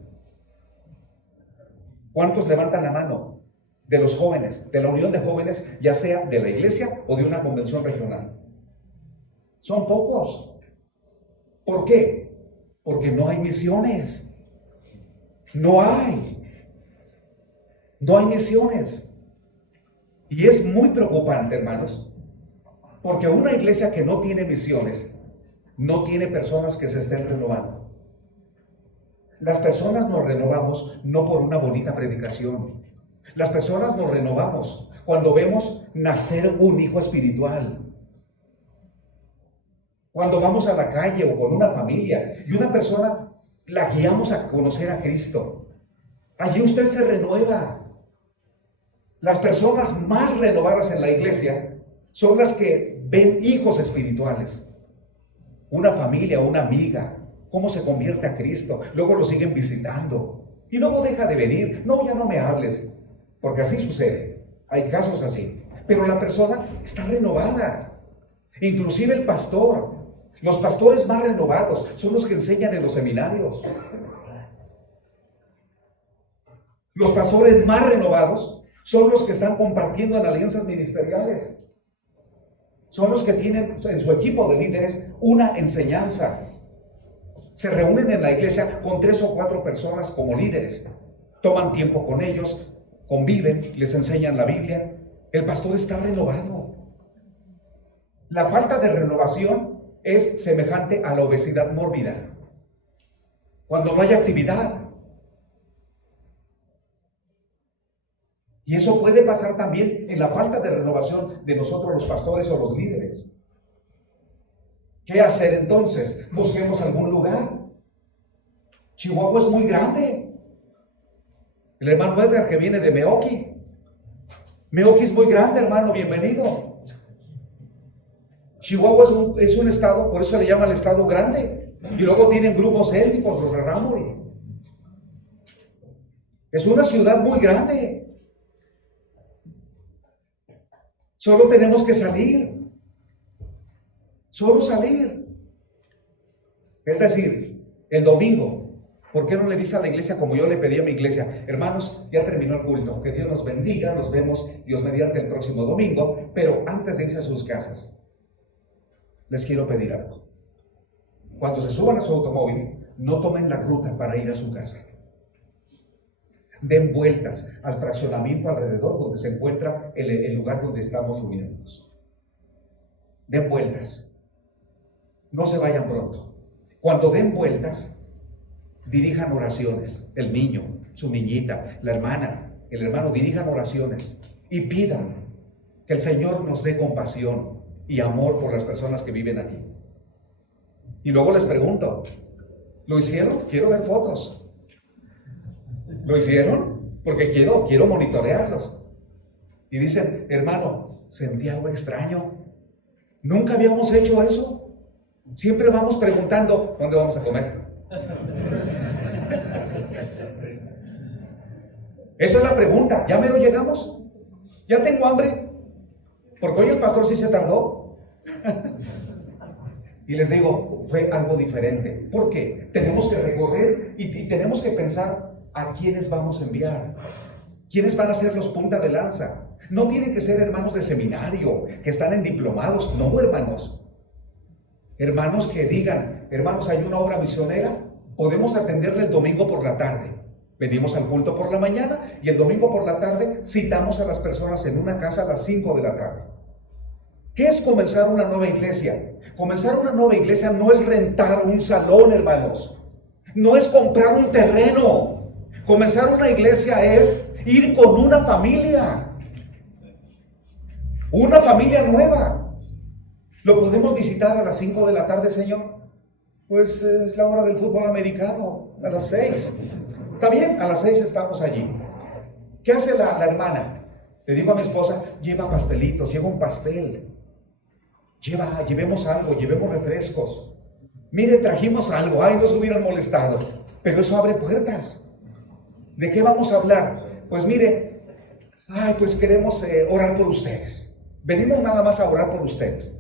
¿Cuántos levantan la mano de los jóvenes, de la unión de jóvenes, ya sea de la iglesia o de una convención regional? Son pocos. ¿Por qué? Porque no hay misiones. No hay misiones. Y es muy preocupante, hermanos, porque una iglesia que no tiene misiones, no tiene personas que se estén renovando. Las personas nos renovamos no por una bonita predicación. Las personas nos renovamos cuando vemos nacer un hijo espiritual. Cuando vamos a la calle o con una familia y una persona la guiamos a conocer a Cristo. Allí usted se renueva. Las personas más renovadas en la iglesia son las que ven hijos espirituales. Una familia, una amiga, cómo se convierte a Cristo, luego lo siguen visitando y luego deja de venir. No, ya no me hables, porque así sucede. Hay casos así, pero la persona está renovada. Inclusive el pastor, los pastores más renovados son los que enseñan en los seminarios. Los pastores más renovados son los que están compartiendo en alianzas ministeriales. Son los que tienen en su equipo de líderes una enseñanza. Se reúnen en la iglesia con 3 o 4 personas como líderes. Toman tiempo con ellos, conviven, les enseñan la Biblia, el pastor está renovado. La falta de renovación es semejante a la obesidad mórbida. Cuando no hay actividad. Y eso puede pasar también en la falta de renovación de nosotros los pastores o los líderes. ¿Qué hacer entonces? Busquemos algún lugar. Chihuahua es muy grande. El hermano Edgar que viene de Meoki. Meoki es muy grande, hermano, bienvenido. Chihuahua es un estado, por eso le llama el estado grande. Y luego tienen grupos étnicos, los Rarámuri. Es una ciudad muy grande. Solo tenemos que salir. Solo salir. Es decir, el domingo, ¿por qué no le dice a la iglesia como yo le pedí a mi iglesia? Hermanos, ya terminó el culto, que Dios nos bendiga, nos vemos Dios mediante el próximo domingo, pero antes de irse a sus casas, les quiero pedir algo. Cuando se suban a su automóvil, no tomen la ruta para ir a su casa. Den vueltas al fraccionamiento alrededor donde se encuentra el lugar donde estamos reuniéndonos. Den vueltas. No se vayan pronto. Cuando den vueltas, dirijan oraciones. El niño, su niñita, la hermana, el hermano, dirijan oraciones y pidan que el Señor nos dé compasión y amor por las personas que viven aquí. Y luego les pregunto, ¿lo hicieron? Quiero ver fotos. ¿Lo hicieron? Porque quiero monitorearlos. Y dicen, hermano, sentí algo extraño. Nunca habíamos hecho eso. Siempre vamos preguntando, ¿dónde vamos a comer? Esa es la pregunta. ¿Ya me lo llegamos? ¿Ya tengo hambre? Porque hoy el pastor sí se tardó. Y les digo, fue algo diferente. ¿Por qué? Tenemos que recorrer y tenemos que pensar a quiénes vamos a enviar. ¿Quiénes van a ser los punta de lanza? No tienen que ser hermanos de seminario, que están en diplomados. No, hermanos. Hermanos que digan, hermanos, hay una obra misionera, podemos atenderle el domingo por la tarde. Venimos al culto por la mañana y el domingo por la tarde citamos a las personas en una casa a las 5 de la tarde. ¿Qué es comenzar una nueva iglesia? Comenzar una nueva iglesia no es rentar un salón, hermanos. No es comprar un terreno. Comenzar una iglesia es ir con una familia. Una familia nueva. ¿Lo podemos visitar a las 5 de la tarde, Señor? Pues es la hora del fútbol americano, a las 6. Está bien, a las 6 estamos allí. ¿Qué hace la hermana? Le digo a mi esposa, lleva pastelitos, lleva un pastel. Llevemos algo, llevemos refrescos. Mire, trajimos algo, ay, nos hubieran molestado. Pero eso abre puertas. ¿De qué vamos a hablar? Pues mire, ay, pues queremos orar por ustedes. Venimos nada más a orar por ustedes.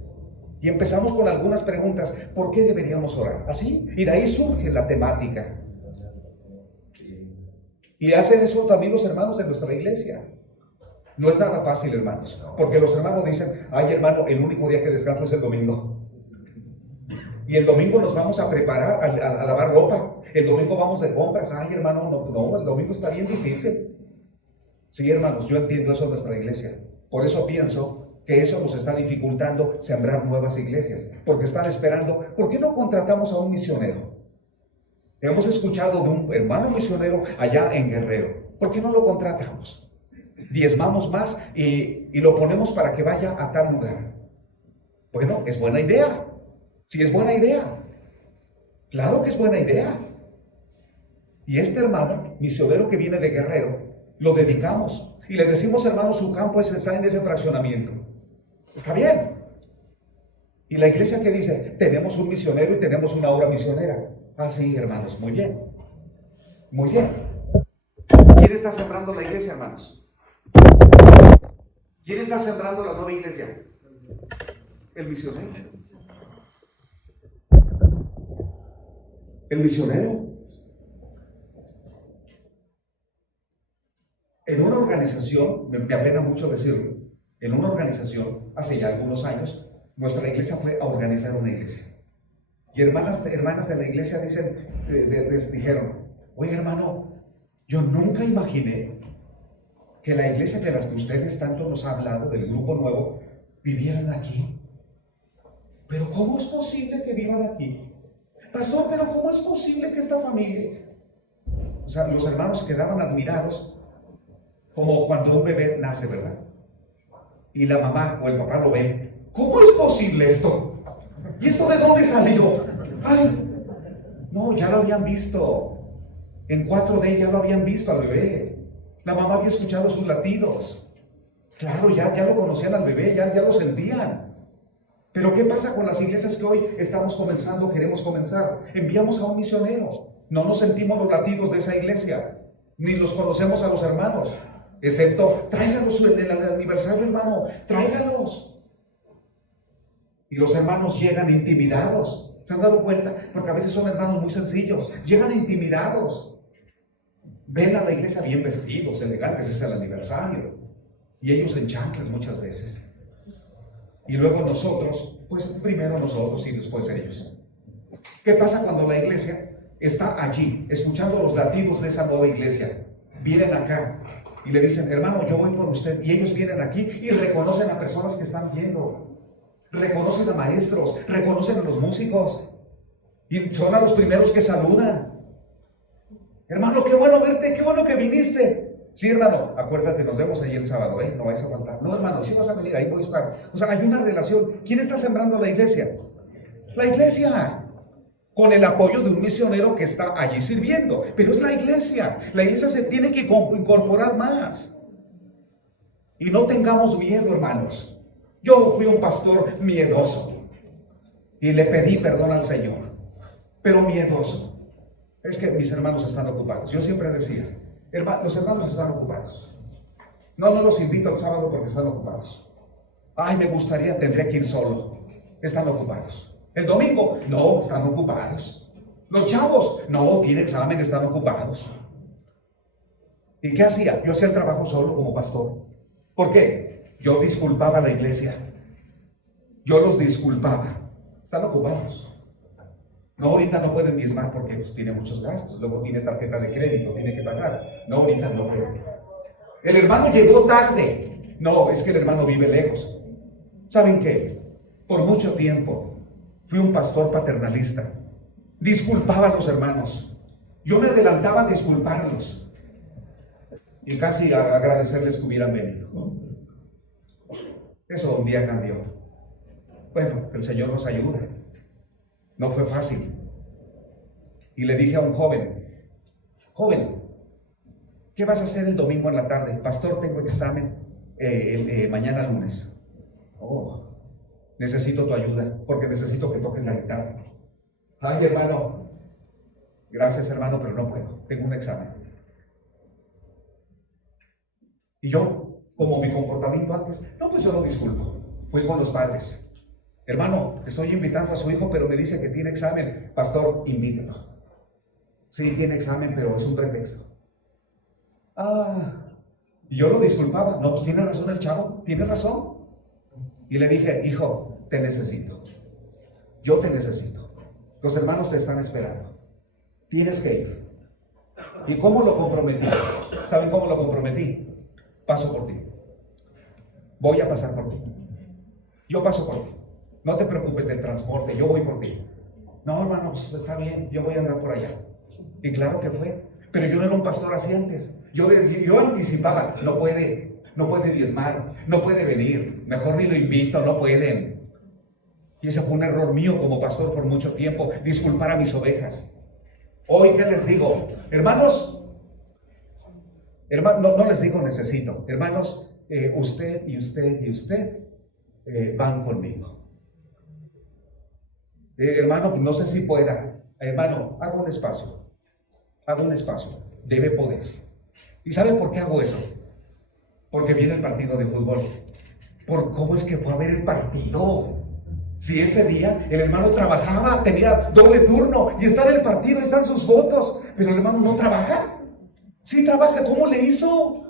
Y empezamos con algunas preguntas. ¿Por qué deberíamos orar? ¿Así? Y de ahí surge la temática. Y hacen eso también los hermanos de nuestra iglesia. No es nada fácil, hermanos. Porque los hermanos dicen, ay, hermano, el único día que descanso es el domingo. Y el domingo nos vamos a preparar a lavar ropa. El domingo vamos de compras. Ay, hermano, no, el domingo está bien difícil. Sí, hermanos, yo entiendo eso de nuestra iglesia. Por eso pienso que eso nos está dificultando sembrar nuevas iglesias, porque están esperando. ¿Por qué no contratamos a un misionero? Hemos escuchado de un hermano misionero allá en Guerrero. ¿Por qué no lo contratamos? Diezmamos más y lo ponemos para que vaya a tal lugar. Bueno, es buena idea. Sí, es buena idea. Claro que es buena idea. Y este hermano misionero que viene de Guerrero, lo dedicamos y le decimos, hermano, su campo está en ese fraccionamiento. Está bien. Y la iglesia que dice, tenemos un misionero y tenemos una obra misionera. Ah, sí, hermanos, muy bien. Muy bien. ¿Quién está sembrando la iglesia, hermanos? ¿Quién está sembrando la nueva iglesia? El misionero. El misionero. En una organización, me apena mucho decirlo, en una organización, hace ya algunos años, nuestra iglesia fue a organizar una iglesia. Y hermanas de la iglesia les dijeron, oye, hermano, yo nunca imaginé que la iglesia de las que ustedes tanto nos han hablado, del grupo nuevo, vivieran aquí. Pero ¿cómo es posible que vivan aquí? Pastor, pero ¿cómo es posible que esta familia? O sea, los hermanos quedaban admirados, como cuando un bebé nace, ¿verdad? Y la mamá o el papá lo ven. ¿Cómo es posible esto? ¿Y esto de dónde salió? Ay, no, ya lo habían visto. En 4D ya lo habían visto al bebé. La mamá había escuchado sus latidos. Claro, ya lo conocían al bebé, ya lo sentían. Pero ¿qué pasa con las iglesias que hoy estamos comenzando, queremos comenzar? Enviamos a un misionero. No nos sentimos los latidos de esa iglesia, ni los conocemos a los hermanos. Excepto, tráigalos en el aniversario, hermano, tráigalos. Y los hermanos llegan intimidados. ¿Se han dado cuenta? Porque a veces son hermanos muy sencillos. Llegan intimidados. Ven a la iglesia bien vestidos, elegantes, es el aniversario. Y ellos en chanclas muchas veces. Y luego nosotros, pues primero nosotros y después ellos. ¿Qué pasa cuando la iglesia está allí, escuchando los latidos de esa nueva iglesia? Vienen acá y le dicen, hermano, yo voy por usted. Y ellos vienen aquí y reconocen a personas que están viendo. Reconocen a maestros, reconocen a los músicos. Y son a los primeros que saludan. Hermano, qué bueno verte, qué bueno que viniste. Sí, hermano, acuérdate, nos vemos ahí el sábado, no vais a faltar. No, hermano, sí vas a venir, ahí voy a estar. O sea, hay una relación. ¿Quién está sembrando la iglesia? La iglesia. Con el apoyo de un misionero que está allí sirviendo. Pero es la iglesia. La iglesia se tiene que incorporar más. Y no tengamos miedo, hermanos. Yo fui un pastor miedoso. Y le pedí perdón al Señor. Pero miedoso. Es que mis hermanos están ocupados. Yo siempre decía, los hermanos están ocupados. No los invito el sábado porque están ocupados. Ay, me gustaría, tendría que ir solo. Están ocupados. El domingo, no, están ocupados. Los chavos, no, tiene examen, están ocupados. ¿Y qué hacía? Yo hacía el trabajo solo como pastor. ¿Por qué? Yo disculpaba a la iglesia. Yo los disculpaba. Están ocupados. No, ahorita no pueden diezmar porque pues, tiene muchos gastos. Luego tiene tarjeta de crédito, tiene que pagar. No, ahorita no puede. El hermano llegó tarde. No, es que el hermano vive lejos. ¿Saben qué? Por mucho tiempo fui un pastor paternalista. Disculpaba a los hermanos. Yo me adelantaba a disculparlos. Y casi a agradecerles que hubieran venido. Eso un día cambió. Bueno, que el Señor nos ayude. No fue fácil. Y le dije a un joven, ¿qué vas a hacer el domingo en la tarde? Pastor, tengo examen mañana lunes. Oh, necesito tu ayuda, porque necesito que toques la guitarra. Ay, hermano, gracias hermano, pero no puedo, tengo un examen. Y yo, como mi comportamiento antes, no, pues yo lo disculpo. Fui con los padres. Hermano, estoy invitando a su hijo, pero me dice que tiene examen. Pastor, invítelo. Sí, tiene examen, pero es un pretexto. Y yo lo disculpaba. No, pues tiene razón el chavo, tiene razón. Y le dije, hijo, te necesito. Yo te necesito. Los hermanos te están esperando. Tienes que ir. ¿Y cómo lo comprometí? ¿Saben cómo lo comprometí? Paso por ti. Voy a pasar por ti. Yo paso por ti. No te preocupes del transporte, yo voy por ti. No, hermano, pues está bien, yo voy a andar por allá. Y claro que fue. Pero yo no era un pastor así antes. Yo anticipaba, no puede diezmar, no puede venir, mejor ni lo invito, no pueden. Y ese fue un error mío como pastor por mucho tiempo, disculpar a mis ovejas. Hoy, ¿qué les digo? Hermanos, no les digo necesito. Hermanos, usted y usted y usted van conmigo. Hermano, no sé si pueda. Hermano, hago un espacio. Debe poder. ¿Y sabe por qué hago eso? Porque viene el partido de fútbol. ¿Por cómo es que fue a ver el partido? Si ese día el hermano trabajaba, tenía doble turno y está en el partido, están sus fotos, pero el hermano no trabaja. Sí trabaja, ¿cómo le hizo?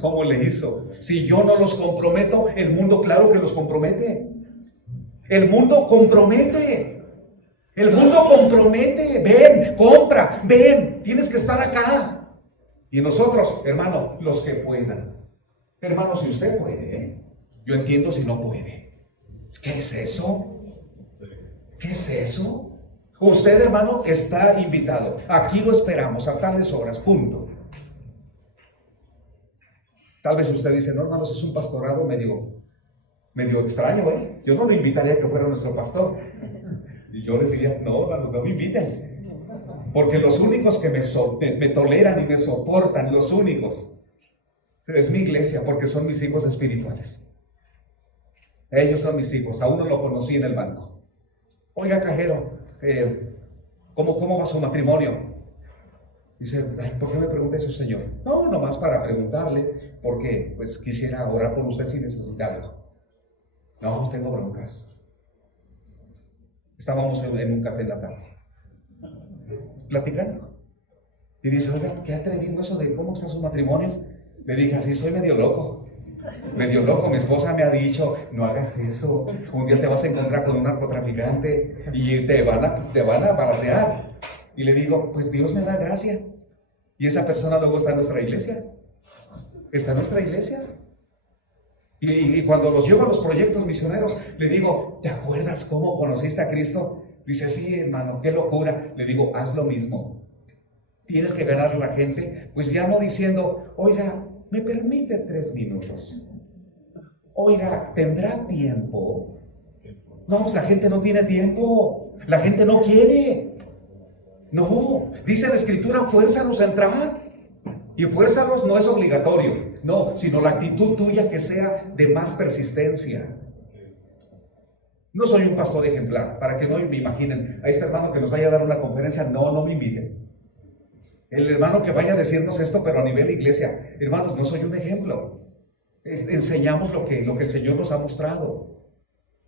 ¿Cómo le hizo? Si yo no los comprometo, el mundo claro que los compromete. El mundo compromete. El mundo compromete. Ven, compra, ven, tienes que estar acá. Y nosotros, hermano, los que puedan. Hermano, si usted puede, ¿eh? Yo entiendo si no puede. ¿Qué es eso? ¿Qué es eso? Usted, hermano, está invitado. Aquí lo esperamos a tales horas, punto. Tal vez usted dice, no, hermanos, es un pastorado medio extraño, ¿eh? Yo no lo invitaría a que fuera nuestro pastor. Y yo les diría, no, hermanos, no me inviten. Porque los únicos que me toleran y me soportan, los únicos, es mi iglesia, porque son mis hijos espirituales. Ellos son mis hijos. A uno lo conocí en el banco. Oiga, cajero, ¿cómo va su matrimonio? Dice, ¿por qué me pregunta eso, señor? No, nomás para preguntarle, porque pues quisiera orar por usted si necesita algo. No, tengo broncas. Estábamos en un café en la tarde, platicando. Y dice, oiga, qué atrevido eso de cómo está su matrimonio. Le dije, así soy medio loco. Medio loco, mi esposa me ha dicho, no hagas eso. Un día te vas a encontrar con un narcotraficante y te van a balacear. Y le digo, pues Dios me da gracia. Y esa persona luego está en nuestra iglesia. Está en nuestra iglesia. Y cuando los llevo a los proyectos misioneros, le digo, ¿te acuerdas cómo conociste a Cristo? Dice, sí, hermano, qué locura. Le digo, haz lo mismo. Tienes que ganar a la gente. Pues llamo diciendo, oiga, ¿me permite 3 minutos? Oiga, ¿tendrá tiempo? No, pues la gente no tiene tiempo. La gente no quiere. No, dice la Escritura, fuérzalos a entrar. Y fuérzalos no es obligatorio, no, sino la actitud tuya que sea de más persistencia. No soy un pastor ejemplar, para que no me imaginen a este hermano que nos vaya a dar una conferencia, no me inviten. El hermano que vaya a decirnos esto, pero a nivel iglesia, hermanos, no soy un ejemplo. Enseñamos lo que el Señor nos ha mostrado.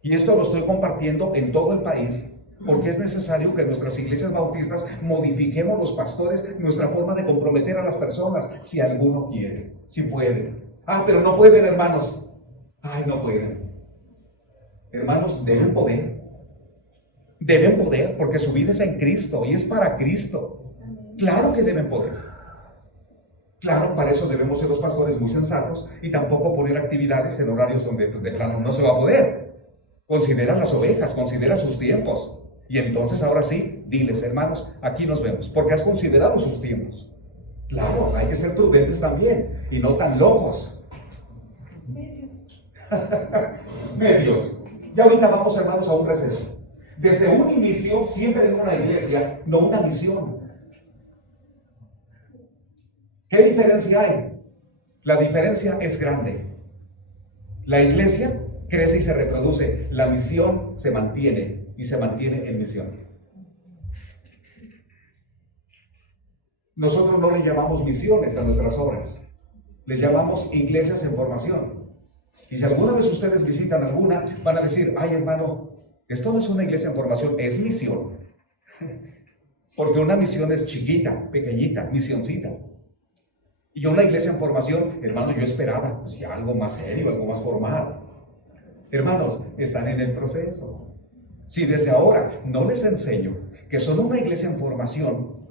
Y esto lo estoy compartiendo en todo el país, porque es necesario que en nuestras iglesias bautistas modifiquemos los pastores nuestra forma de comprometer a las personas, si alguno quiere, si puede. Pero no pueden, hermanos. No pueden. Hermanos, deben poder. Deben poder, porque su vida es en Cristo y es para Cristo. Claro que deben poder. Claro, para eso debemos ser los pastores muy sensatos y tampoco poner actividades en horarios donde pues, de plano no se va a poder. Considera las ovejas, considera sus tiempos. Y entonces ahora sí, diles, hermanos, aquí nos vemos, porque has considerado sus tiempos. Claro, hay que ser prudentes también y no tan locos. Medios. Y ahorita vamos, hermanos, a un receso. Desde un inicio, siempre en una iglesia, no una misión. ¿Qué diferencia hay? La diferencia es grande. La iglesia crece y se reproduce. La misión se mantiene y se mantiene en misión. Nosotros no le llamamos misiones a nuestras obras. Les llamamos iglesias en formación. Y si alguna vez ustedes visitan alguna, van a decir, ay hermano, esto no es una iglesia en formación, es misión. Porque una misión es chiquita, pequeñita, misioncita. Y una iglesia en formación, hermano, yo esperaba pues, ya algo más serio, algo más formal. Hermanos, están en el proceso. Si desde ahora no les enseño que son una iglesia en formación,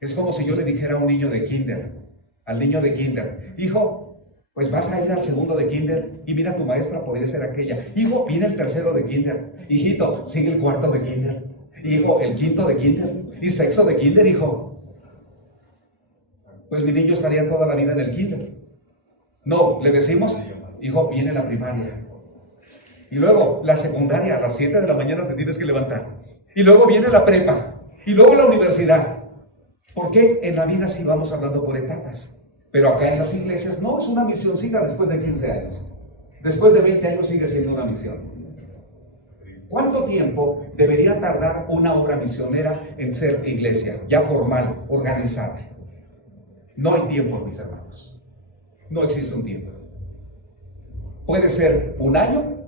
es como si yo le dijera a un niño de kinder, al niño de kinder, hijo, pues vas a ir al segundo de kinder y mira, tu maestra podría ser aquella. Hijo, viene el tercero de kinder. Hijito, sigue el cuarto de kinder. Hijo, el quinto de kinder. Y sexto de kinder, hijo. Pues mi niño estaría toda la vida en el kinder. No, le decimos, hijo, viene la primaria. Y luego la secundaria, a las 7 de la mañana te tienes que levantar. Y luego viene la prepa. Y luego la universidad. ¿Por qué? En la vida sí vamos hablando por etapas. Pero acá en las iglesias no, es una misioncita después de 15 años. Después de 20 años sigue siendo una misión. ¿Cuánto tiempo debería tardar una obra misionera en ser iglesia, ya formal, organizada? No hay tiempo, mis hermanos. No existe un tiempo. Puede ser 1 año,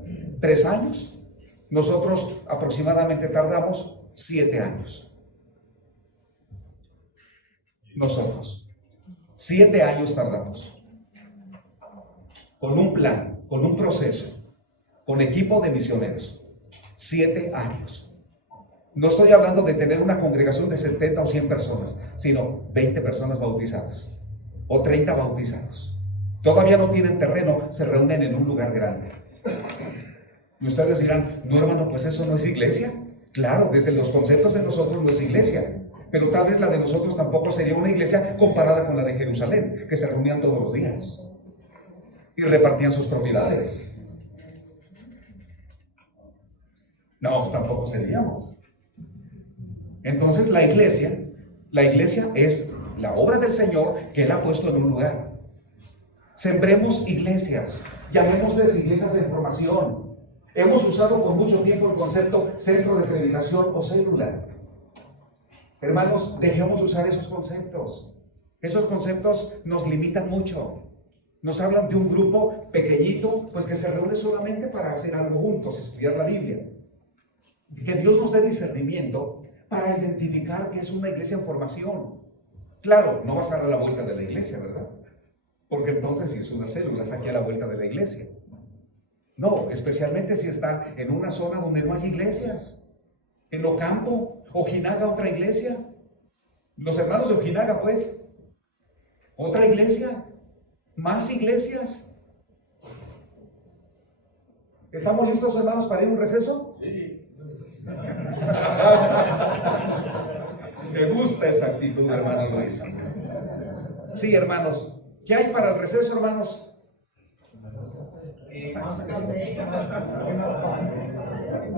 3 años. Nosotros aproximadamente tardamos 7 años. Nosotros. 7 años tardamos. Con un plan, con un proceso, con equipo de misioneros. 7 años. No estoy hablando de tener una congregación de 70 o 100 personas, sino 20 personas bautizadas. o 30 bautizados. Todavía no tienen terreno, se reúnen en un lugar grande. Y ustedes dirán, no hermano, pues eso no es iglesia. Claro, desde los conceptos de nosotros no es iglesia, pero tal vez la de nosotros tampoco sería una iglesia comparada con la de Jerusalén, que se reunían todos los días y repartían sus propiedades. No, tampoco seríamos. Entonces la iglesia es la obra del Señor que Él ha puesto en un lugar. Sembremos iglesias, llamémosles iglesias de formación. Hemos usado por mucho tiempo el concepto centro de predicación o célula. Hermanos, dejemos de usar esos conceptos. Esos conceptos nos limitan mucho. Nos hablan de un grupo pequeñito, pues que se reúne solamente para hacer algo juntos, estudiar la Biblia. Que Dios nos dé discernimiento para identificar que es una iglesia en formación. Claro, no va a estar a la vuelta de la iglesia, ¿verdad? Porque entonces si es una célula, está aquí a la vuelta de la iglesia. No, especialmente si está en una zona donde no hay iglesias. En Ocampo, Ojinaga, otra iglesia. Los hermanos de Ojinaga, pues, otra iglesia. Más iglesias. ¿Estamos listos, hermanos, para ir a un receso? Sí. Me gusta esa actitud, hermano Luis. Sí, hermanos. ¿Qué hay para el receso, hermanos?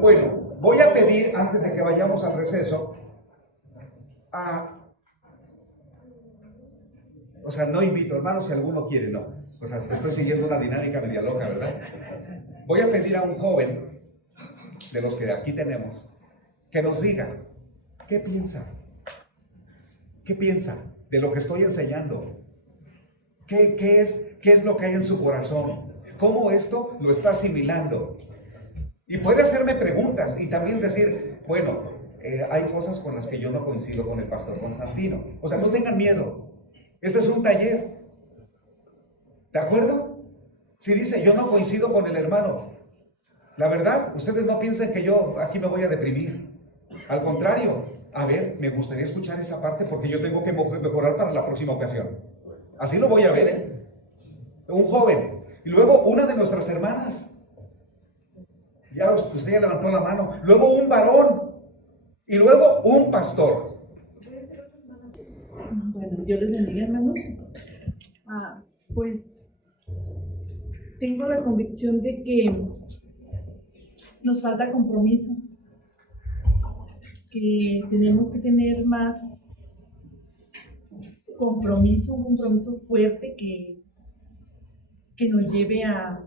Bueno, voy a pedir, antes de que vayamos al receso, no invito, hermanos, si alguno quiere, no. Estoy siguiendo una dinámica media loca, ¿verdad? Voy a pedir a un joven, de los que aquí tenemos, que nos diga, ¿qué piensa? ¿Qué piensa de lo que estoy enseñando? ¿Qué es lo que hay en su corazón? ¿Cómo esto lo está asimilando? Y puede hacerme preguntas y también decir, bueno, hay cosas con las que yo no coincido con el pastor Constantino. O sea, no tengan miedo. Este es un taller. ¿De acuerdo? Si dice, yo no coincido con el hermano, la verdad, ustedes no piensen que yo aquí me voy a deprimir. Al contrario, a ver, me gustaría escuchar esa parte porque yo tengo que mejorar para la próxima ocasión. Así lo voy a ver, ¿eh? Un joven. Y luego una de nuestras hermanas. Ya usted ya levantó la mano. Luego un varón. Y luego un pastor. Bueno, Dios les bendiga, hermanos. Pues tengo la convicción de que nos falta compromiso, que tenemos que tener más compromiso, un compromiso fuerte que nos lleve a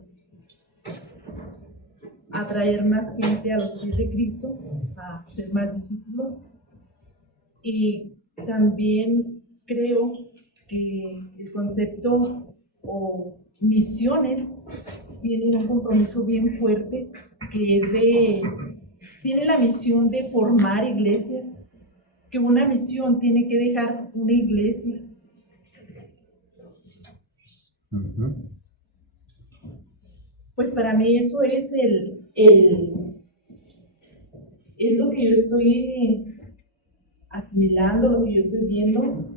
traer más gente a los pies de Cristo, a ser más discípulos. Y también creo que el concepto o misiones tienen un compromiso bien fuerte, que tiene la misión de formar iglesias, que una misión tiene que dejar una iglesia. Pues para mí eso es es lo que yo estoy asimilando, lo que yo estoy viendo,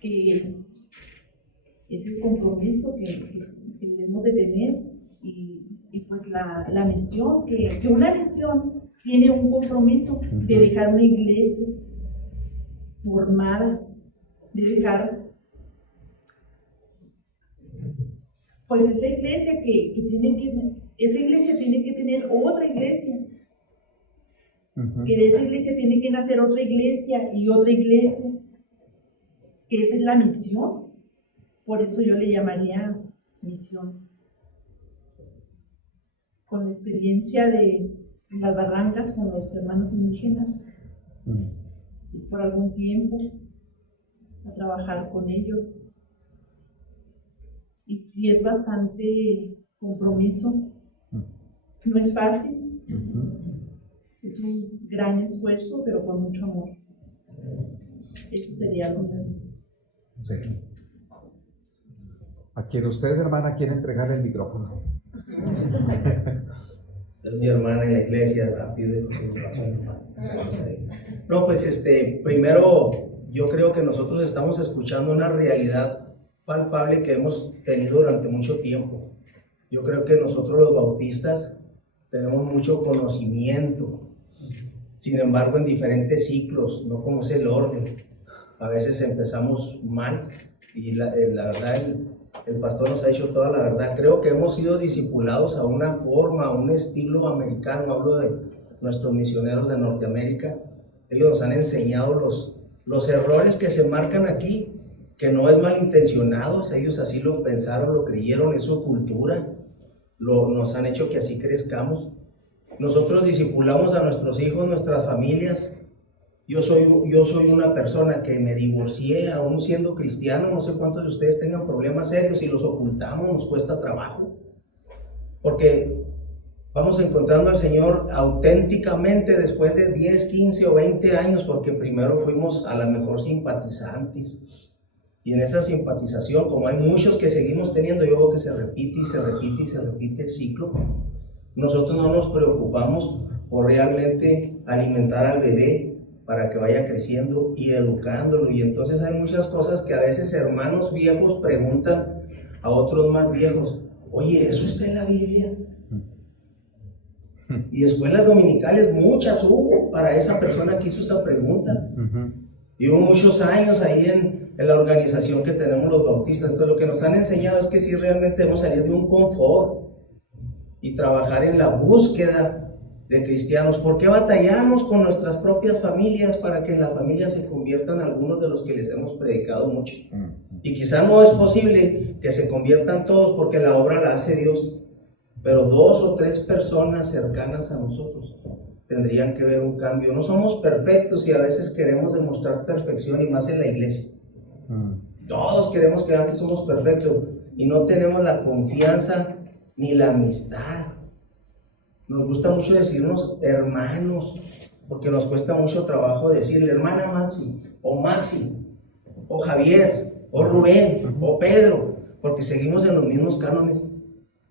que es el compromiso que debemos de tener y pues la misión, que una misión tiene un compromiso de dejar una iglesia formada, de dejar pues esa iglesia esa iglesia tiene que tener otra iglesia, que de esa iglesia tiene que nacer otra iglesia y otra iglesia, que esa es la misión. Por eso yo le llamaría misión. Con la experiencia de las barrancas con los hermanos indígenas, por algún tiempo, a trabajar con ellos. Y sí es bastante compromiso. No es fácil. Es un gran esfuerzo, pero con mucho amor. Eso sería lo mío. Sí. ¿A quién usted, hermana, quiere entregar el micrófono? Es mi hermana en la iglesia, rápido de continuación. Gracias a Dios. No, pues primero yo creo que nosotros estamos escuchando una realidad palpable que hemos tenido durante mucho tiempo. Yo creo que nosotros los bautistas tenemos mucho conocimiento, sin embargo en diferentes ciclos, no como es el orden. A veces empezamos mal y la verdad el pastor nos ha dicho toda la verdad. Creo que hemos sido discipulados a una forma, a un estilo americano. Hablo de nuestros misioneros de Norteamérica. Ellos nos han enseñado los errores que se marcan aquí, que no es malintencionados. Ellos así lo pensaron, lo creyeron, es su cultura. Nos han hecho que así crezcamos. Nosotros discipulamos a nuestros hijos, nuestras familias. Yo soy una persona que me divorcié aún siendo cristiano. No sé cuántos de ustedes tengan problemas serios y los ocultamos, nos cuesta trabajo. Porque vamos encontrando al Señor auténticamente después de 10, 15 o 20 años, porque primero fuimos a lo mejor simpatizantes. Y en esa simpatización, como hay muchos que seguimos teniendo, yo veo que se repite y se repite y se repite el ciclo. Nosotros no nos preocupamos por realmente alimentar al bebé para que vaya creciendo y educándolo. Y entonces hay muchas cosas que a veces hermanos viejos preguntan a otros más viejos: oye, ¿eso está en la Biblia? Y escuelas dominicales muchas hubo para esa persona que hizo esa pregunta. Y hubo muchos años ahí en la organización que tenemos los bautistas. Entonces lo que nos han enseñado es que sí, realmente debemos salir de un confort y trabajar en la búsqueda de cristianos. ¿Por qué batallamos con nuestras propias familias para que en la familia se conviertan algunos de los que les hemos predicado mucho? Y quizá no es posible que se conviertan todos porque la obra la hace Dios, pero 2 o 3 personas cercanas a nosotros tendrían que ver un cambio. No somos perfectos y a veces queremos demostrar perfección, y más en la iglesia. Todos queremos que vean que somos perfectos y no tenemos la confianza ni la amistad. Nos gusta mucho decirnos hermanos, porque nos cuesta mucho trabajo decirle hermana Maxi, o Javier, o Rubén, o Pedro, porque seguimos en los mismos cánones.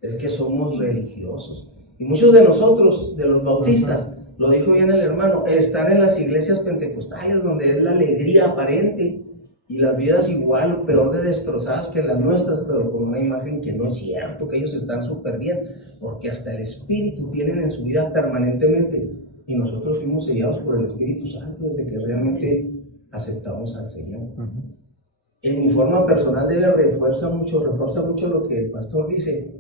Es que somos religiosos. Y muchos de nosotros, de los bautistas, lo dijo bien el hermano, están en las iglesias pentecostales donde es la alegría aparente y las vidas igual o peor de destrozadas que las nuestras, pero con una imagen que no es cierto, que ellos están súper bien, porque hasta el Espíritu tienen en su vida permanentemente, y nosotros fuimos sellados por el Espíritu Santo desde que realmente aceptamos al Señor. En mi forma personal refuerza mucho lo que el pastor dice.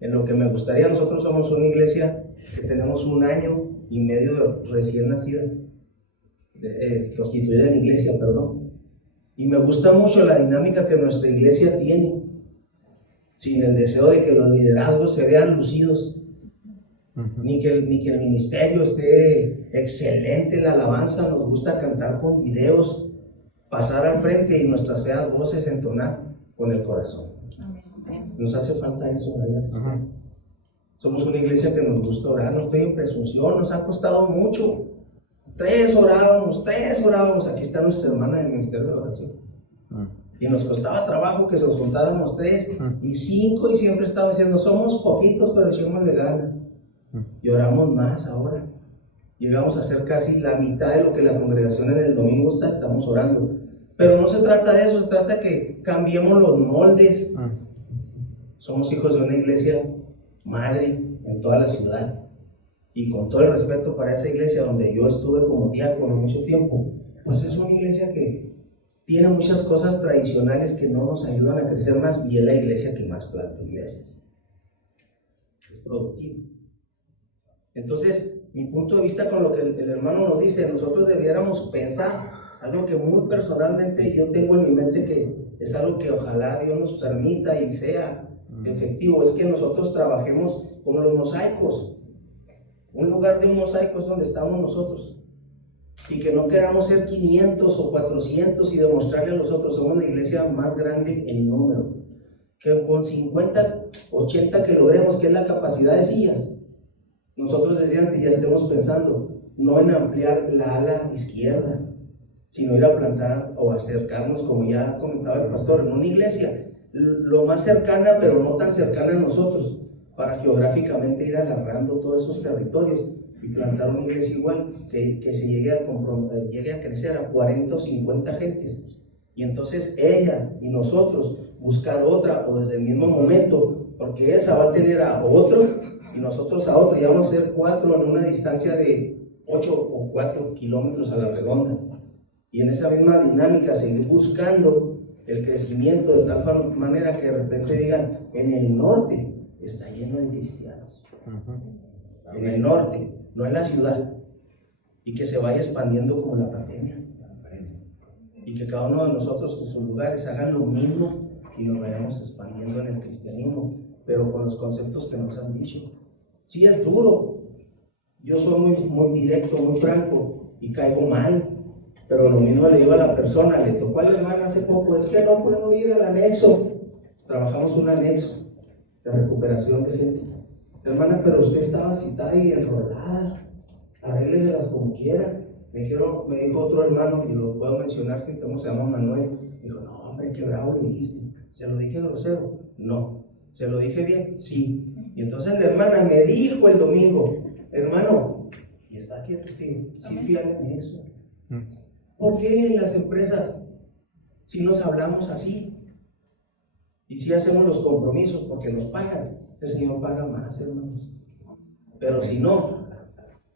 En lo que me gustaría, nosotros somos una iglesia que tenemos 1 año y medio recién nacida, constituida en iglesia, y me gusta mucho la dinámica que nuestra iglesia tiene, sin el deseo de que los liderazgos se vean lucidos, ni que el ministerio esté excelente en la alabanza. Nos gusta cantar con videos, pasar al frente y nuestras feas voces entonar con el corazón. Nos hace falta eso, ¿verdad? Somos una iglesia que nos gusta orar, no estoy en presunción, nos ha costado mucho. 3 orábamos, aquí está nuestra hermana del ministerio de oración. Y nos costaba trabajo que se nos juntáramos 3 y 5, y siempre estaba diciendo, somos poquitos, pero echémosle ganas. Y oramos más ahora. Llegamos a hacer casi la mitad de lo que la congregación en el domingo estamos orando. Pero no se trata de eso, se trata de que cambiemos los moldes. Somos hijos de una iglesia madre en toda la ciudad, y con todo el respeto para esa iglesia donde yo estuve como diácono mucho tiempo, pues es una iglesia que tiene muchas cosas tradicionales que no nos ayudan a crecer más, y es la iglesia que más planta iglesias, es productiva. Entonces, mi punto de vista con lo que el hermano nos dice, nosotros debiéramos pensar algo que muy personalmente yo tengo en mi mente, que es algo que ojalá Dios nos permita y sea efectivo, es que nosotros trabajemos como los mosaicos. Un lugar de un mosaico es donde estamos nosotros, y que no queramos ser 500 o 400 y demostrarle a los otros somos la iglesia más grande en número, que con 50, 80 que logremos, que es la capacidad de sillas, nosotros desde antes ya estemos pensando no en ampliar la ala izquierda, sino ir a plantar o acercarnos, como ya comentaba el pastor, en una iglesia lo más cercana, pero no tan cercana a nosotros, para geográficamente ir agarrando todos esos territorios y plantar una iglesia igual, que se llegue a crecer a 40 o 50 gentes, Y entonces ella y nosotros buscar otra o desde el mismo momento, porque esa va a tener a otro y nosotros a otro, y vamos a ser 4 en una distancia de 8 o 4 kilómetros a la redonda. Y en esa misma dinámica seguir buscando el crecimiento de tal manera que de repente digan, en el norte está lleno de cristianos. En el norte, no en la ciudad. Y que se vaya expandiendo como la pandemia. Y que cada uno de nosotros en sus lugares hagan lo mismo y nos vayamos expandiendo en el cristianismo, pero con los conceptos que nos han dicho. Sí es duro. Yo soy muy directo, muy franco y caigo mal. Pero lo mismo le digo a la persona, le tocó a la hermana hace poco, es que no puedo ir al anexo. Trabajamos un anexo de recuperación de gente. Hermana, pero usted estaba citada y enrolada, arrégleselas como quiera. Me dijo otro hermano, y lo puedo mencionar, si cómo se llama Manuel. Dijo, no hombre, qué bravo le dijiste. ¿Se lo dije grosero? No. ¿Se lo dije bien? Sí. Y entonces la hermana me dijo el domingo, hermano, y está aquí el testigo, sí fui al anexo. ¿Por qué en las empresas si nos hablamos así? Y si hacemos los compromisos porque nos pagan. El Señor paga más, hermanos. Pero si no,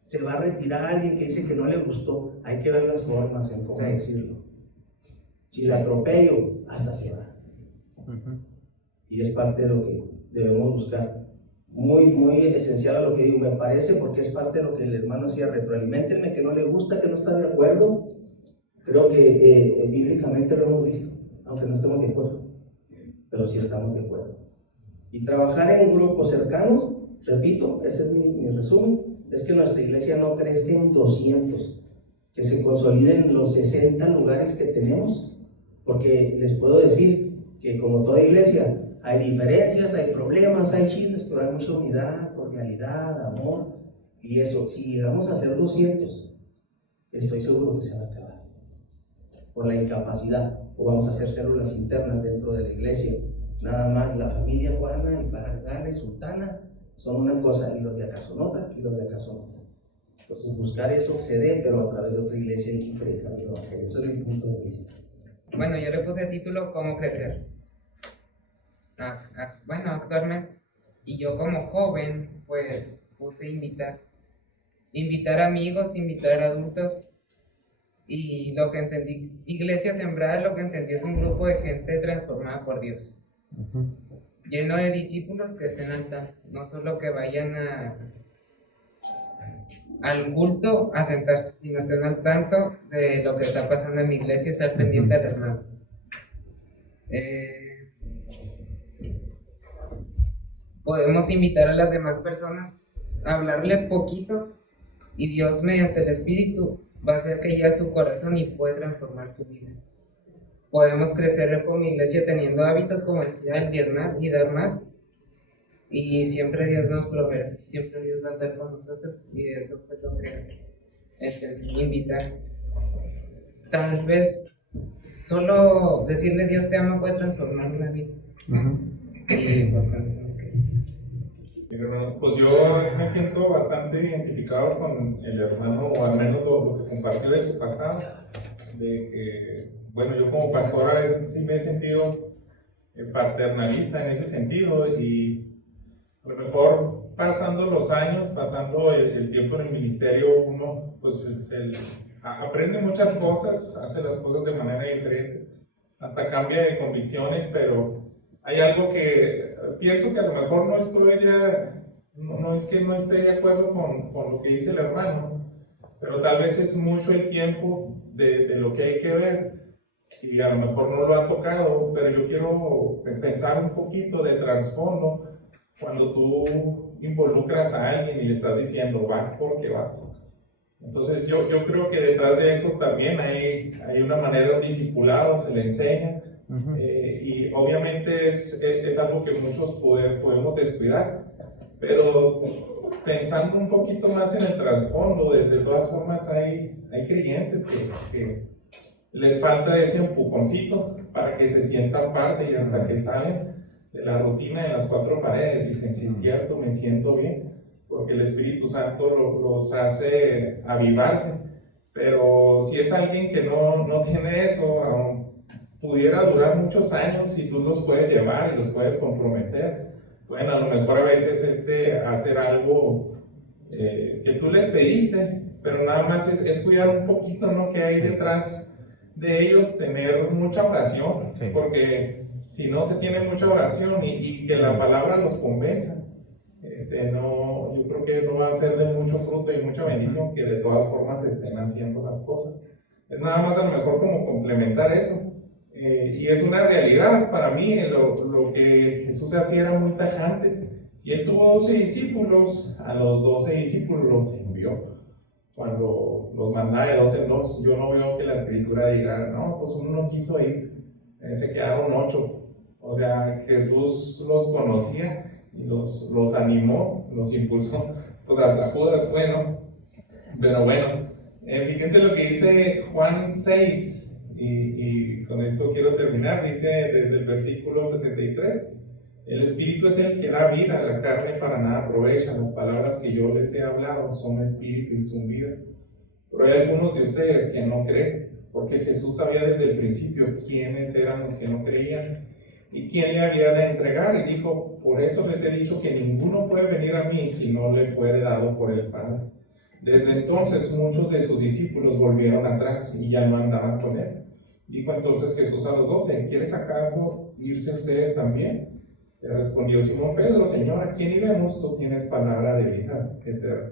se va a retirar alguien que dice que no le gustó. Hay que ver las formas en cómo decirlo. Si le atropello, hasta se va. Y es parte de lo que debemos buscar. Muy esencial a lo que digo, me parece, porque es parte de lo que el hermano decía, retroaliméntenme, que no le gusta, que no está de acuerdo. Creo que bíblicamente lo hemos visto, aunque no estemos de acuerdo, pero sí estamos de acuerdo. Y trabajar en grupos cercanos, repito, ese es mi resumen, es que nuestra iglesia no crezca en 200, que se consoliden los 60 lugares que tenemos, porque les puedo decir que como toda iglesia, hay diferencias, hay problemas, hay chismes, pero hay mucha unidad, cordialidad, amor, y eso, si llegamos a ser 200, estoy seguro que se va a acabar por la incapacidad, o vamos a hacer células internas dentro de la iglesia. Nada más la familia Juana y Paragana y Sultana son una cosa, y los de acá son otra, y los de acá son otra. Entonces buscar eso se dé, pero a través de otra iglesia y predicar el evangelio. Eso es mi punto de vista. Bueno, yo le puse título ¿Cómo crecer? Bueno, actualmente. Y yo como joven, pues puse invitar amigos, invitar adultos. Y lo que entendí, Iglesia Sembrada, lo que entendí es un grupo de gente transformada por Dios. Lleno de discípulos que estén al tanto, no solo que vayan al culto a sentarse, sino estén al tanto de lo que está pasando en mi iglesia, estar pendiente al hermano. Podemos invitar a las demás personas a hablarle poquito y Dios mediante el Espíritu va a hacer que llegue a su corazón y puede transformar su vida. Podemos crecer como iglesia teniendo hábitos, como decía, el diezmar y dar más. Y siempre Dios nos proveerá, siempre Dios va a estar con nosotros. Y eso fue lo que invitar. Tal vez solo decirle Dios te ama puede transformar una vida. Y pues con eso me quedo. Hermanos, pues yo me siento bastante identificado con el hermano, o al menos lo que compartió de su pasado, de que, bueno, yo como pastor a veces sí me he sentido paternalista en ese sentido, y a lo mejor pasando los años, pasando el tiempo en el ministerio, uno pues aprende muchas cosas, hace las cosas de manera diferente, hasta cambia de convicciones, pero hay algo que pienso que a lo mejor no es que no esté de acuerdo con lo que dice el hermano, pero tal vez es mucho el tiempo de lo que hay que ver, y a lo mejor no lo ha tocado, pero yo quiero pensar un poquito de trasfondo cuando tú involucras a alguien y le estás diciendo vas porque vas. Entonces yo creo que detrás de eso también hay una manera de discipulado, se le enseña. Y obviamente es algo que muchos podemos descuidar, pero pensando un poquito más en el trasfondo, de todas formas hay creyentes que les falta ese empujoncito para que se sientan parte, y hasta que salen de la rutina de las cuatro paredes dicen, sí es cierto, me siento bien, porque el Espíritu Santo los hace avivarse. Pero si es alguien que no tiene eso, pudiera durar muchos años y tú los puedes llevar y los puedes comprometer. Bueno, a lo mejor a veces hacer algo que tú les pediste, pero nada más es cuidar un poquito, ¿no? Que hay detrás de ellos, tener mucha oración, Sí. porque si no se tiene mucha oración y que la palabra los convenza, no, yo creo que no va a ser de mucho fruto y mucha bendición que de todas formas estén haciendo las cosas. Es nada más a lo mejor como complementar eso. Y es una realidad para mí, lo que Jesús hacía era muy tajante. Si él tuvo 12 discípulos, a los 12 discípulos los envió. Cuando los mandaba de 12 en 2, yo no veo que la escritura diga, no, pues uno no quiso ir, se quedaron 8. O sea, Jesús los conocía y los animó, los impulsó. Pues hasta Judas fue, ¿no? Pero bueno, fíjense lo que dice Juan 6. Y con esto quiero terminar, dice desde el versículo 63, el Espíritu es el que da vida, la carne para nada aprovecha, las palabras que yo les he hablado son espíritu y son vida. Pero hay algunos de ustedes que no creen, porque Jesús sabía desde el principio quiénes eran los que no creían y quién le había de entregar, y dijo, por eso les he dicho que ninguno puede venir a mí si no le fuere dado por el Padre. Desde entonces muchos de sus discípulos volvieron atrás y ya no andaban con él. Dijo entonces Jesús a los 12, ¿quieres acaso irse ustedes también? Le respondió Simón Pedro, Señor, ¿a quién iremos? Tú tienes palabra de vida eterna.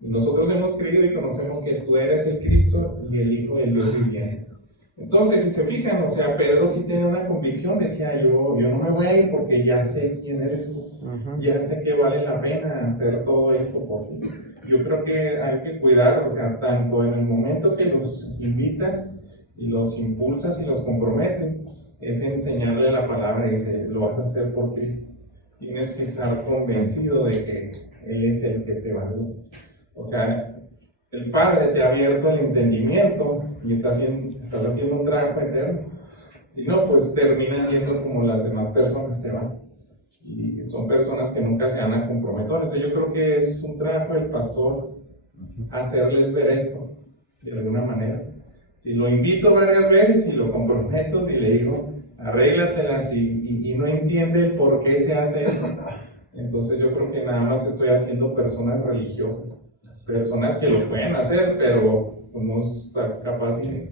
Y nosotros hemos creído y conocemos que tú eres el Cristo y el Hijo del Dios viviente. Entonces, si se fijan, o sea, Pedro sí tenía una convicción, decía, yo no me voy a ir porque ya sé quién eres tú, ya sé que vale la pena hacer todo esto por ti. Yo creo que hay que cuidar, o sea, tanto en el momento que los invitas y los impulsas y los comprometes, es enseñarle la palabra y dice, lo vas a hacer por Cristo. Tienes que estar convencido de que Él es el que te va a dar. O sea, el Padre te ha abierto el entendimiento y estás haciendo un trabajo eterno. Si no, pues terminan yendo como las demás personas se van. Y son personas que nunca se van a comprometer. Entonces yo creo que es un trabajo del pastor hacerles ver esto de alguna manera. Si lo invito varias veces y lo comprometo, si le digo, arréglatelas y no entiende el por qué se hace eso, entonces yo creo que nada más estoy haciendo personas religiosas, personas que lo pueden hacer, pero no está capaz y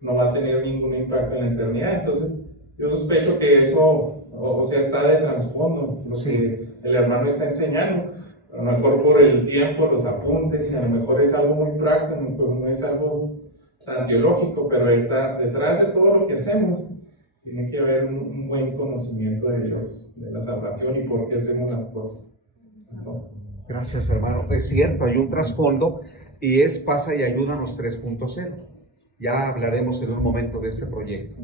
no va a tener ningún impacto en la eternidad. Entonces yo sospecho que eso, o sea, está de trasfondo, lo que el hermano está enseñando. A lo mejor por el tiempo, los apuntes, y a lo mejor es algo muy práctico, pues no es algo tan teológico, pero detrás de todo lo que hacemos tiene que haber un buen conocimiento de la salvación y por qué hacemos las cosas. ¿No? Gracias, hermano. Es cierto, hay un trasfondo y es Pasa y Ayúdanos 3.0. Ya hablaremos en un momento de este proyecto.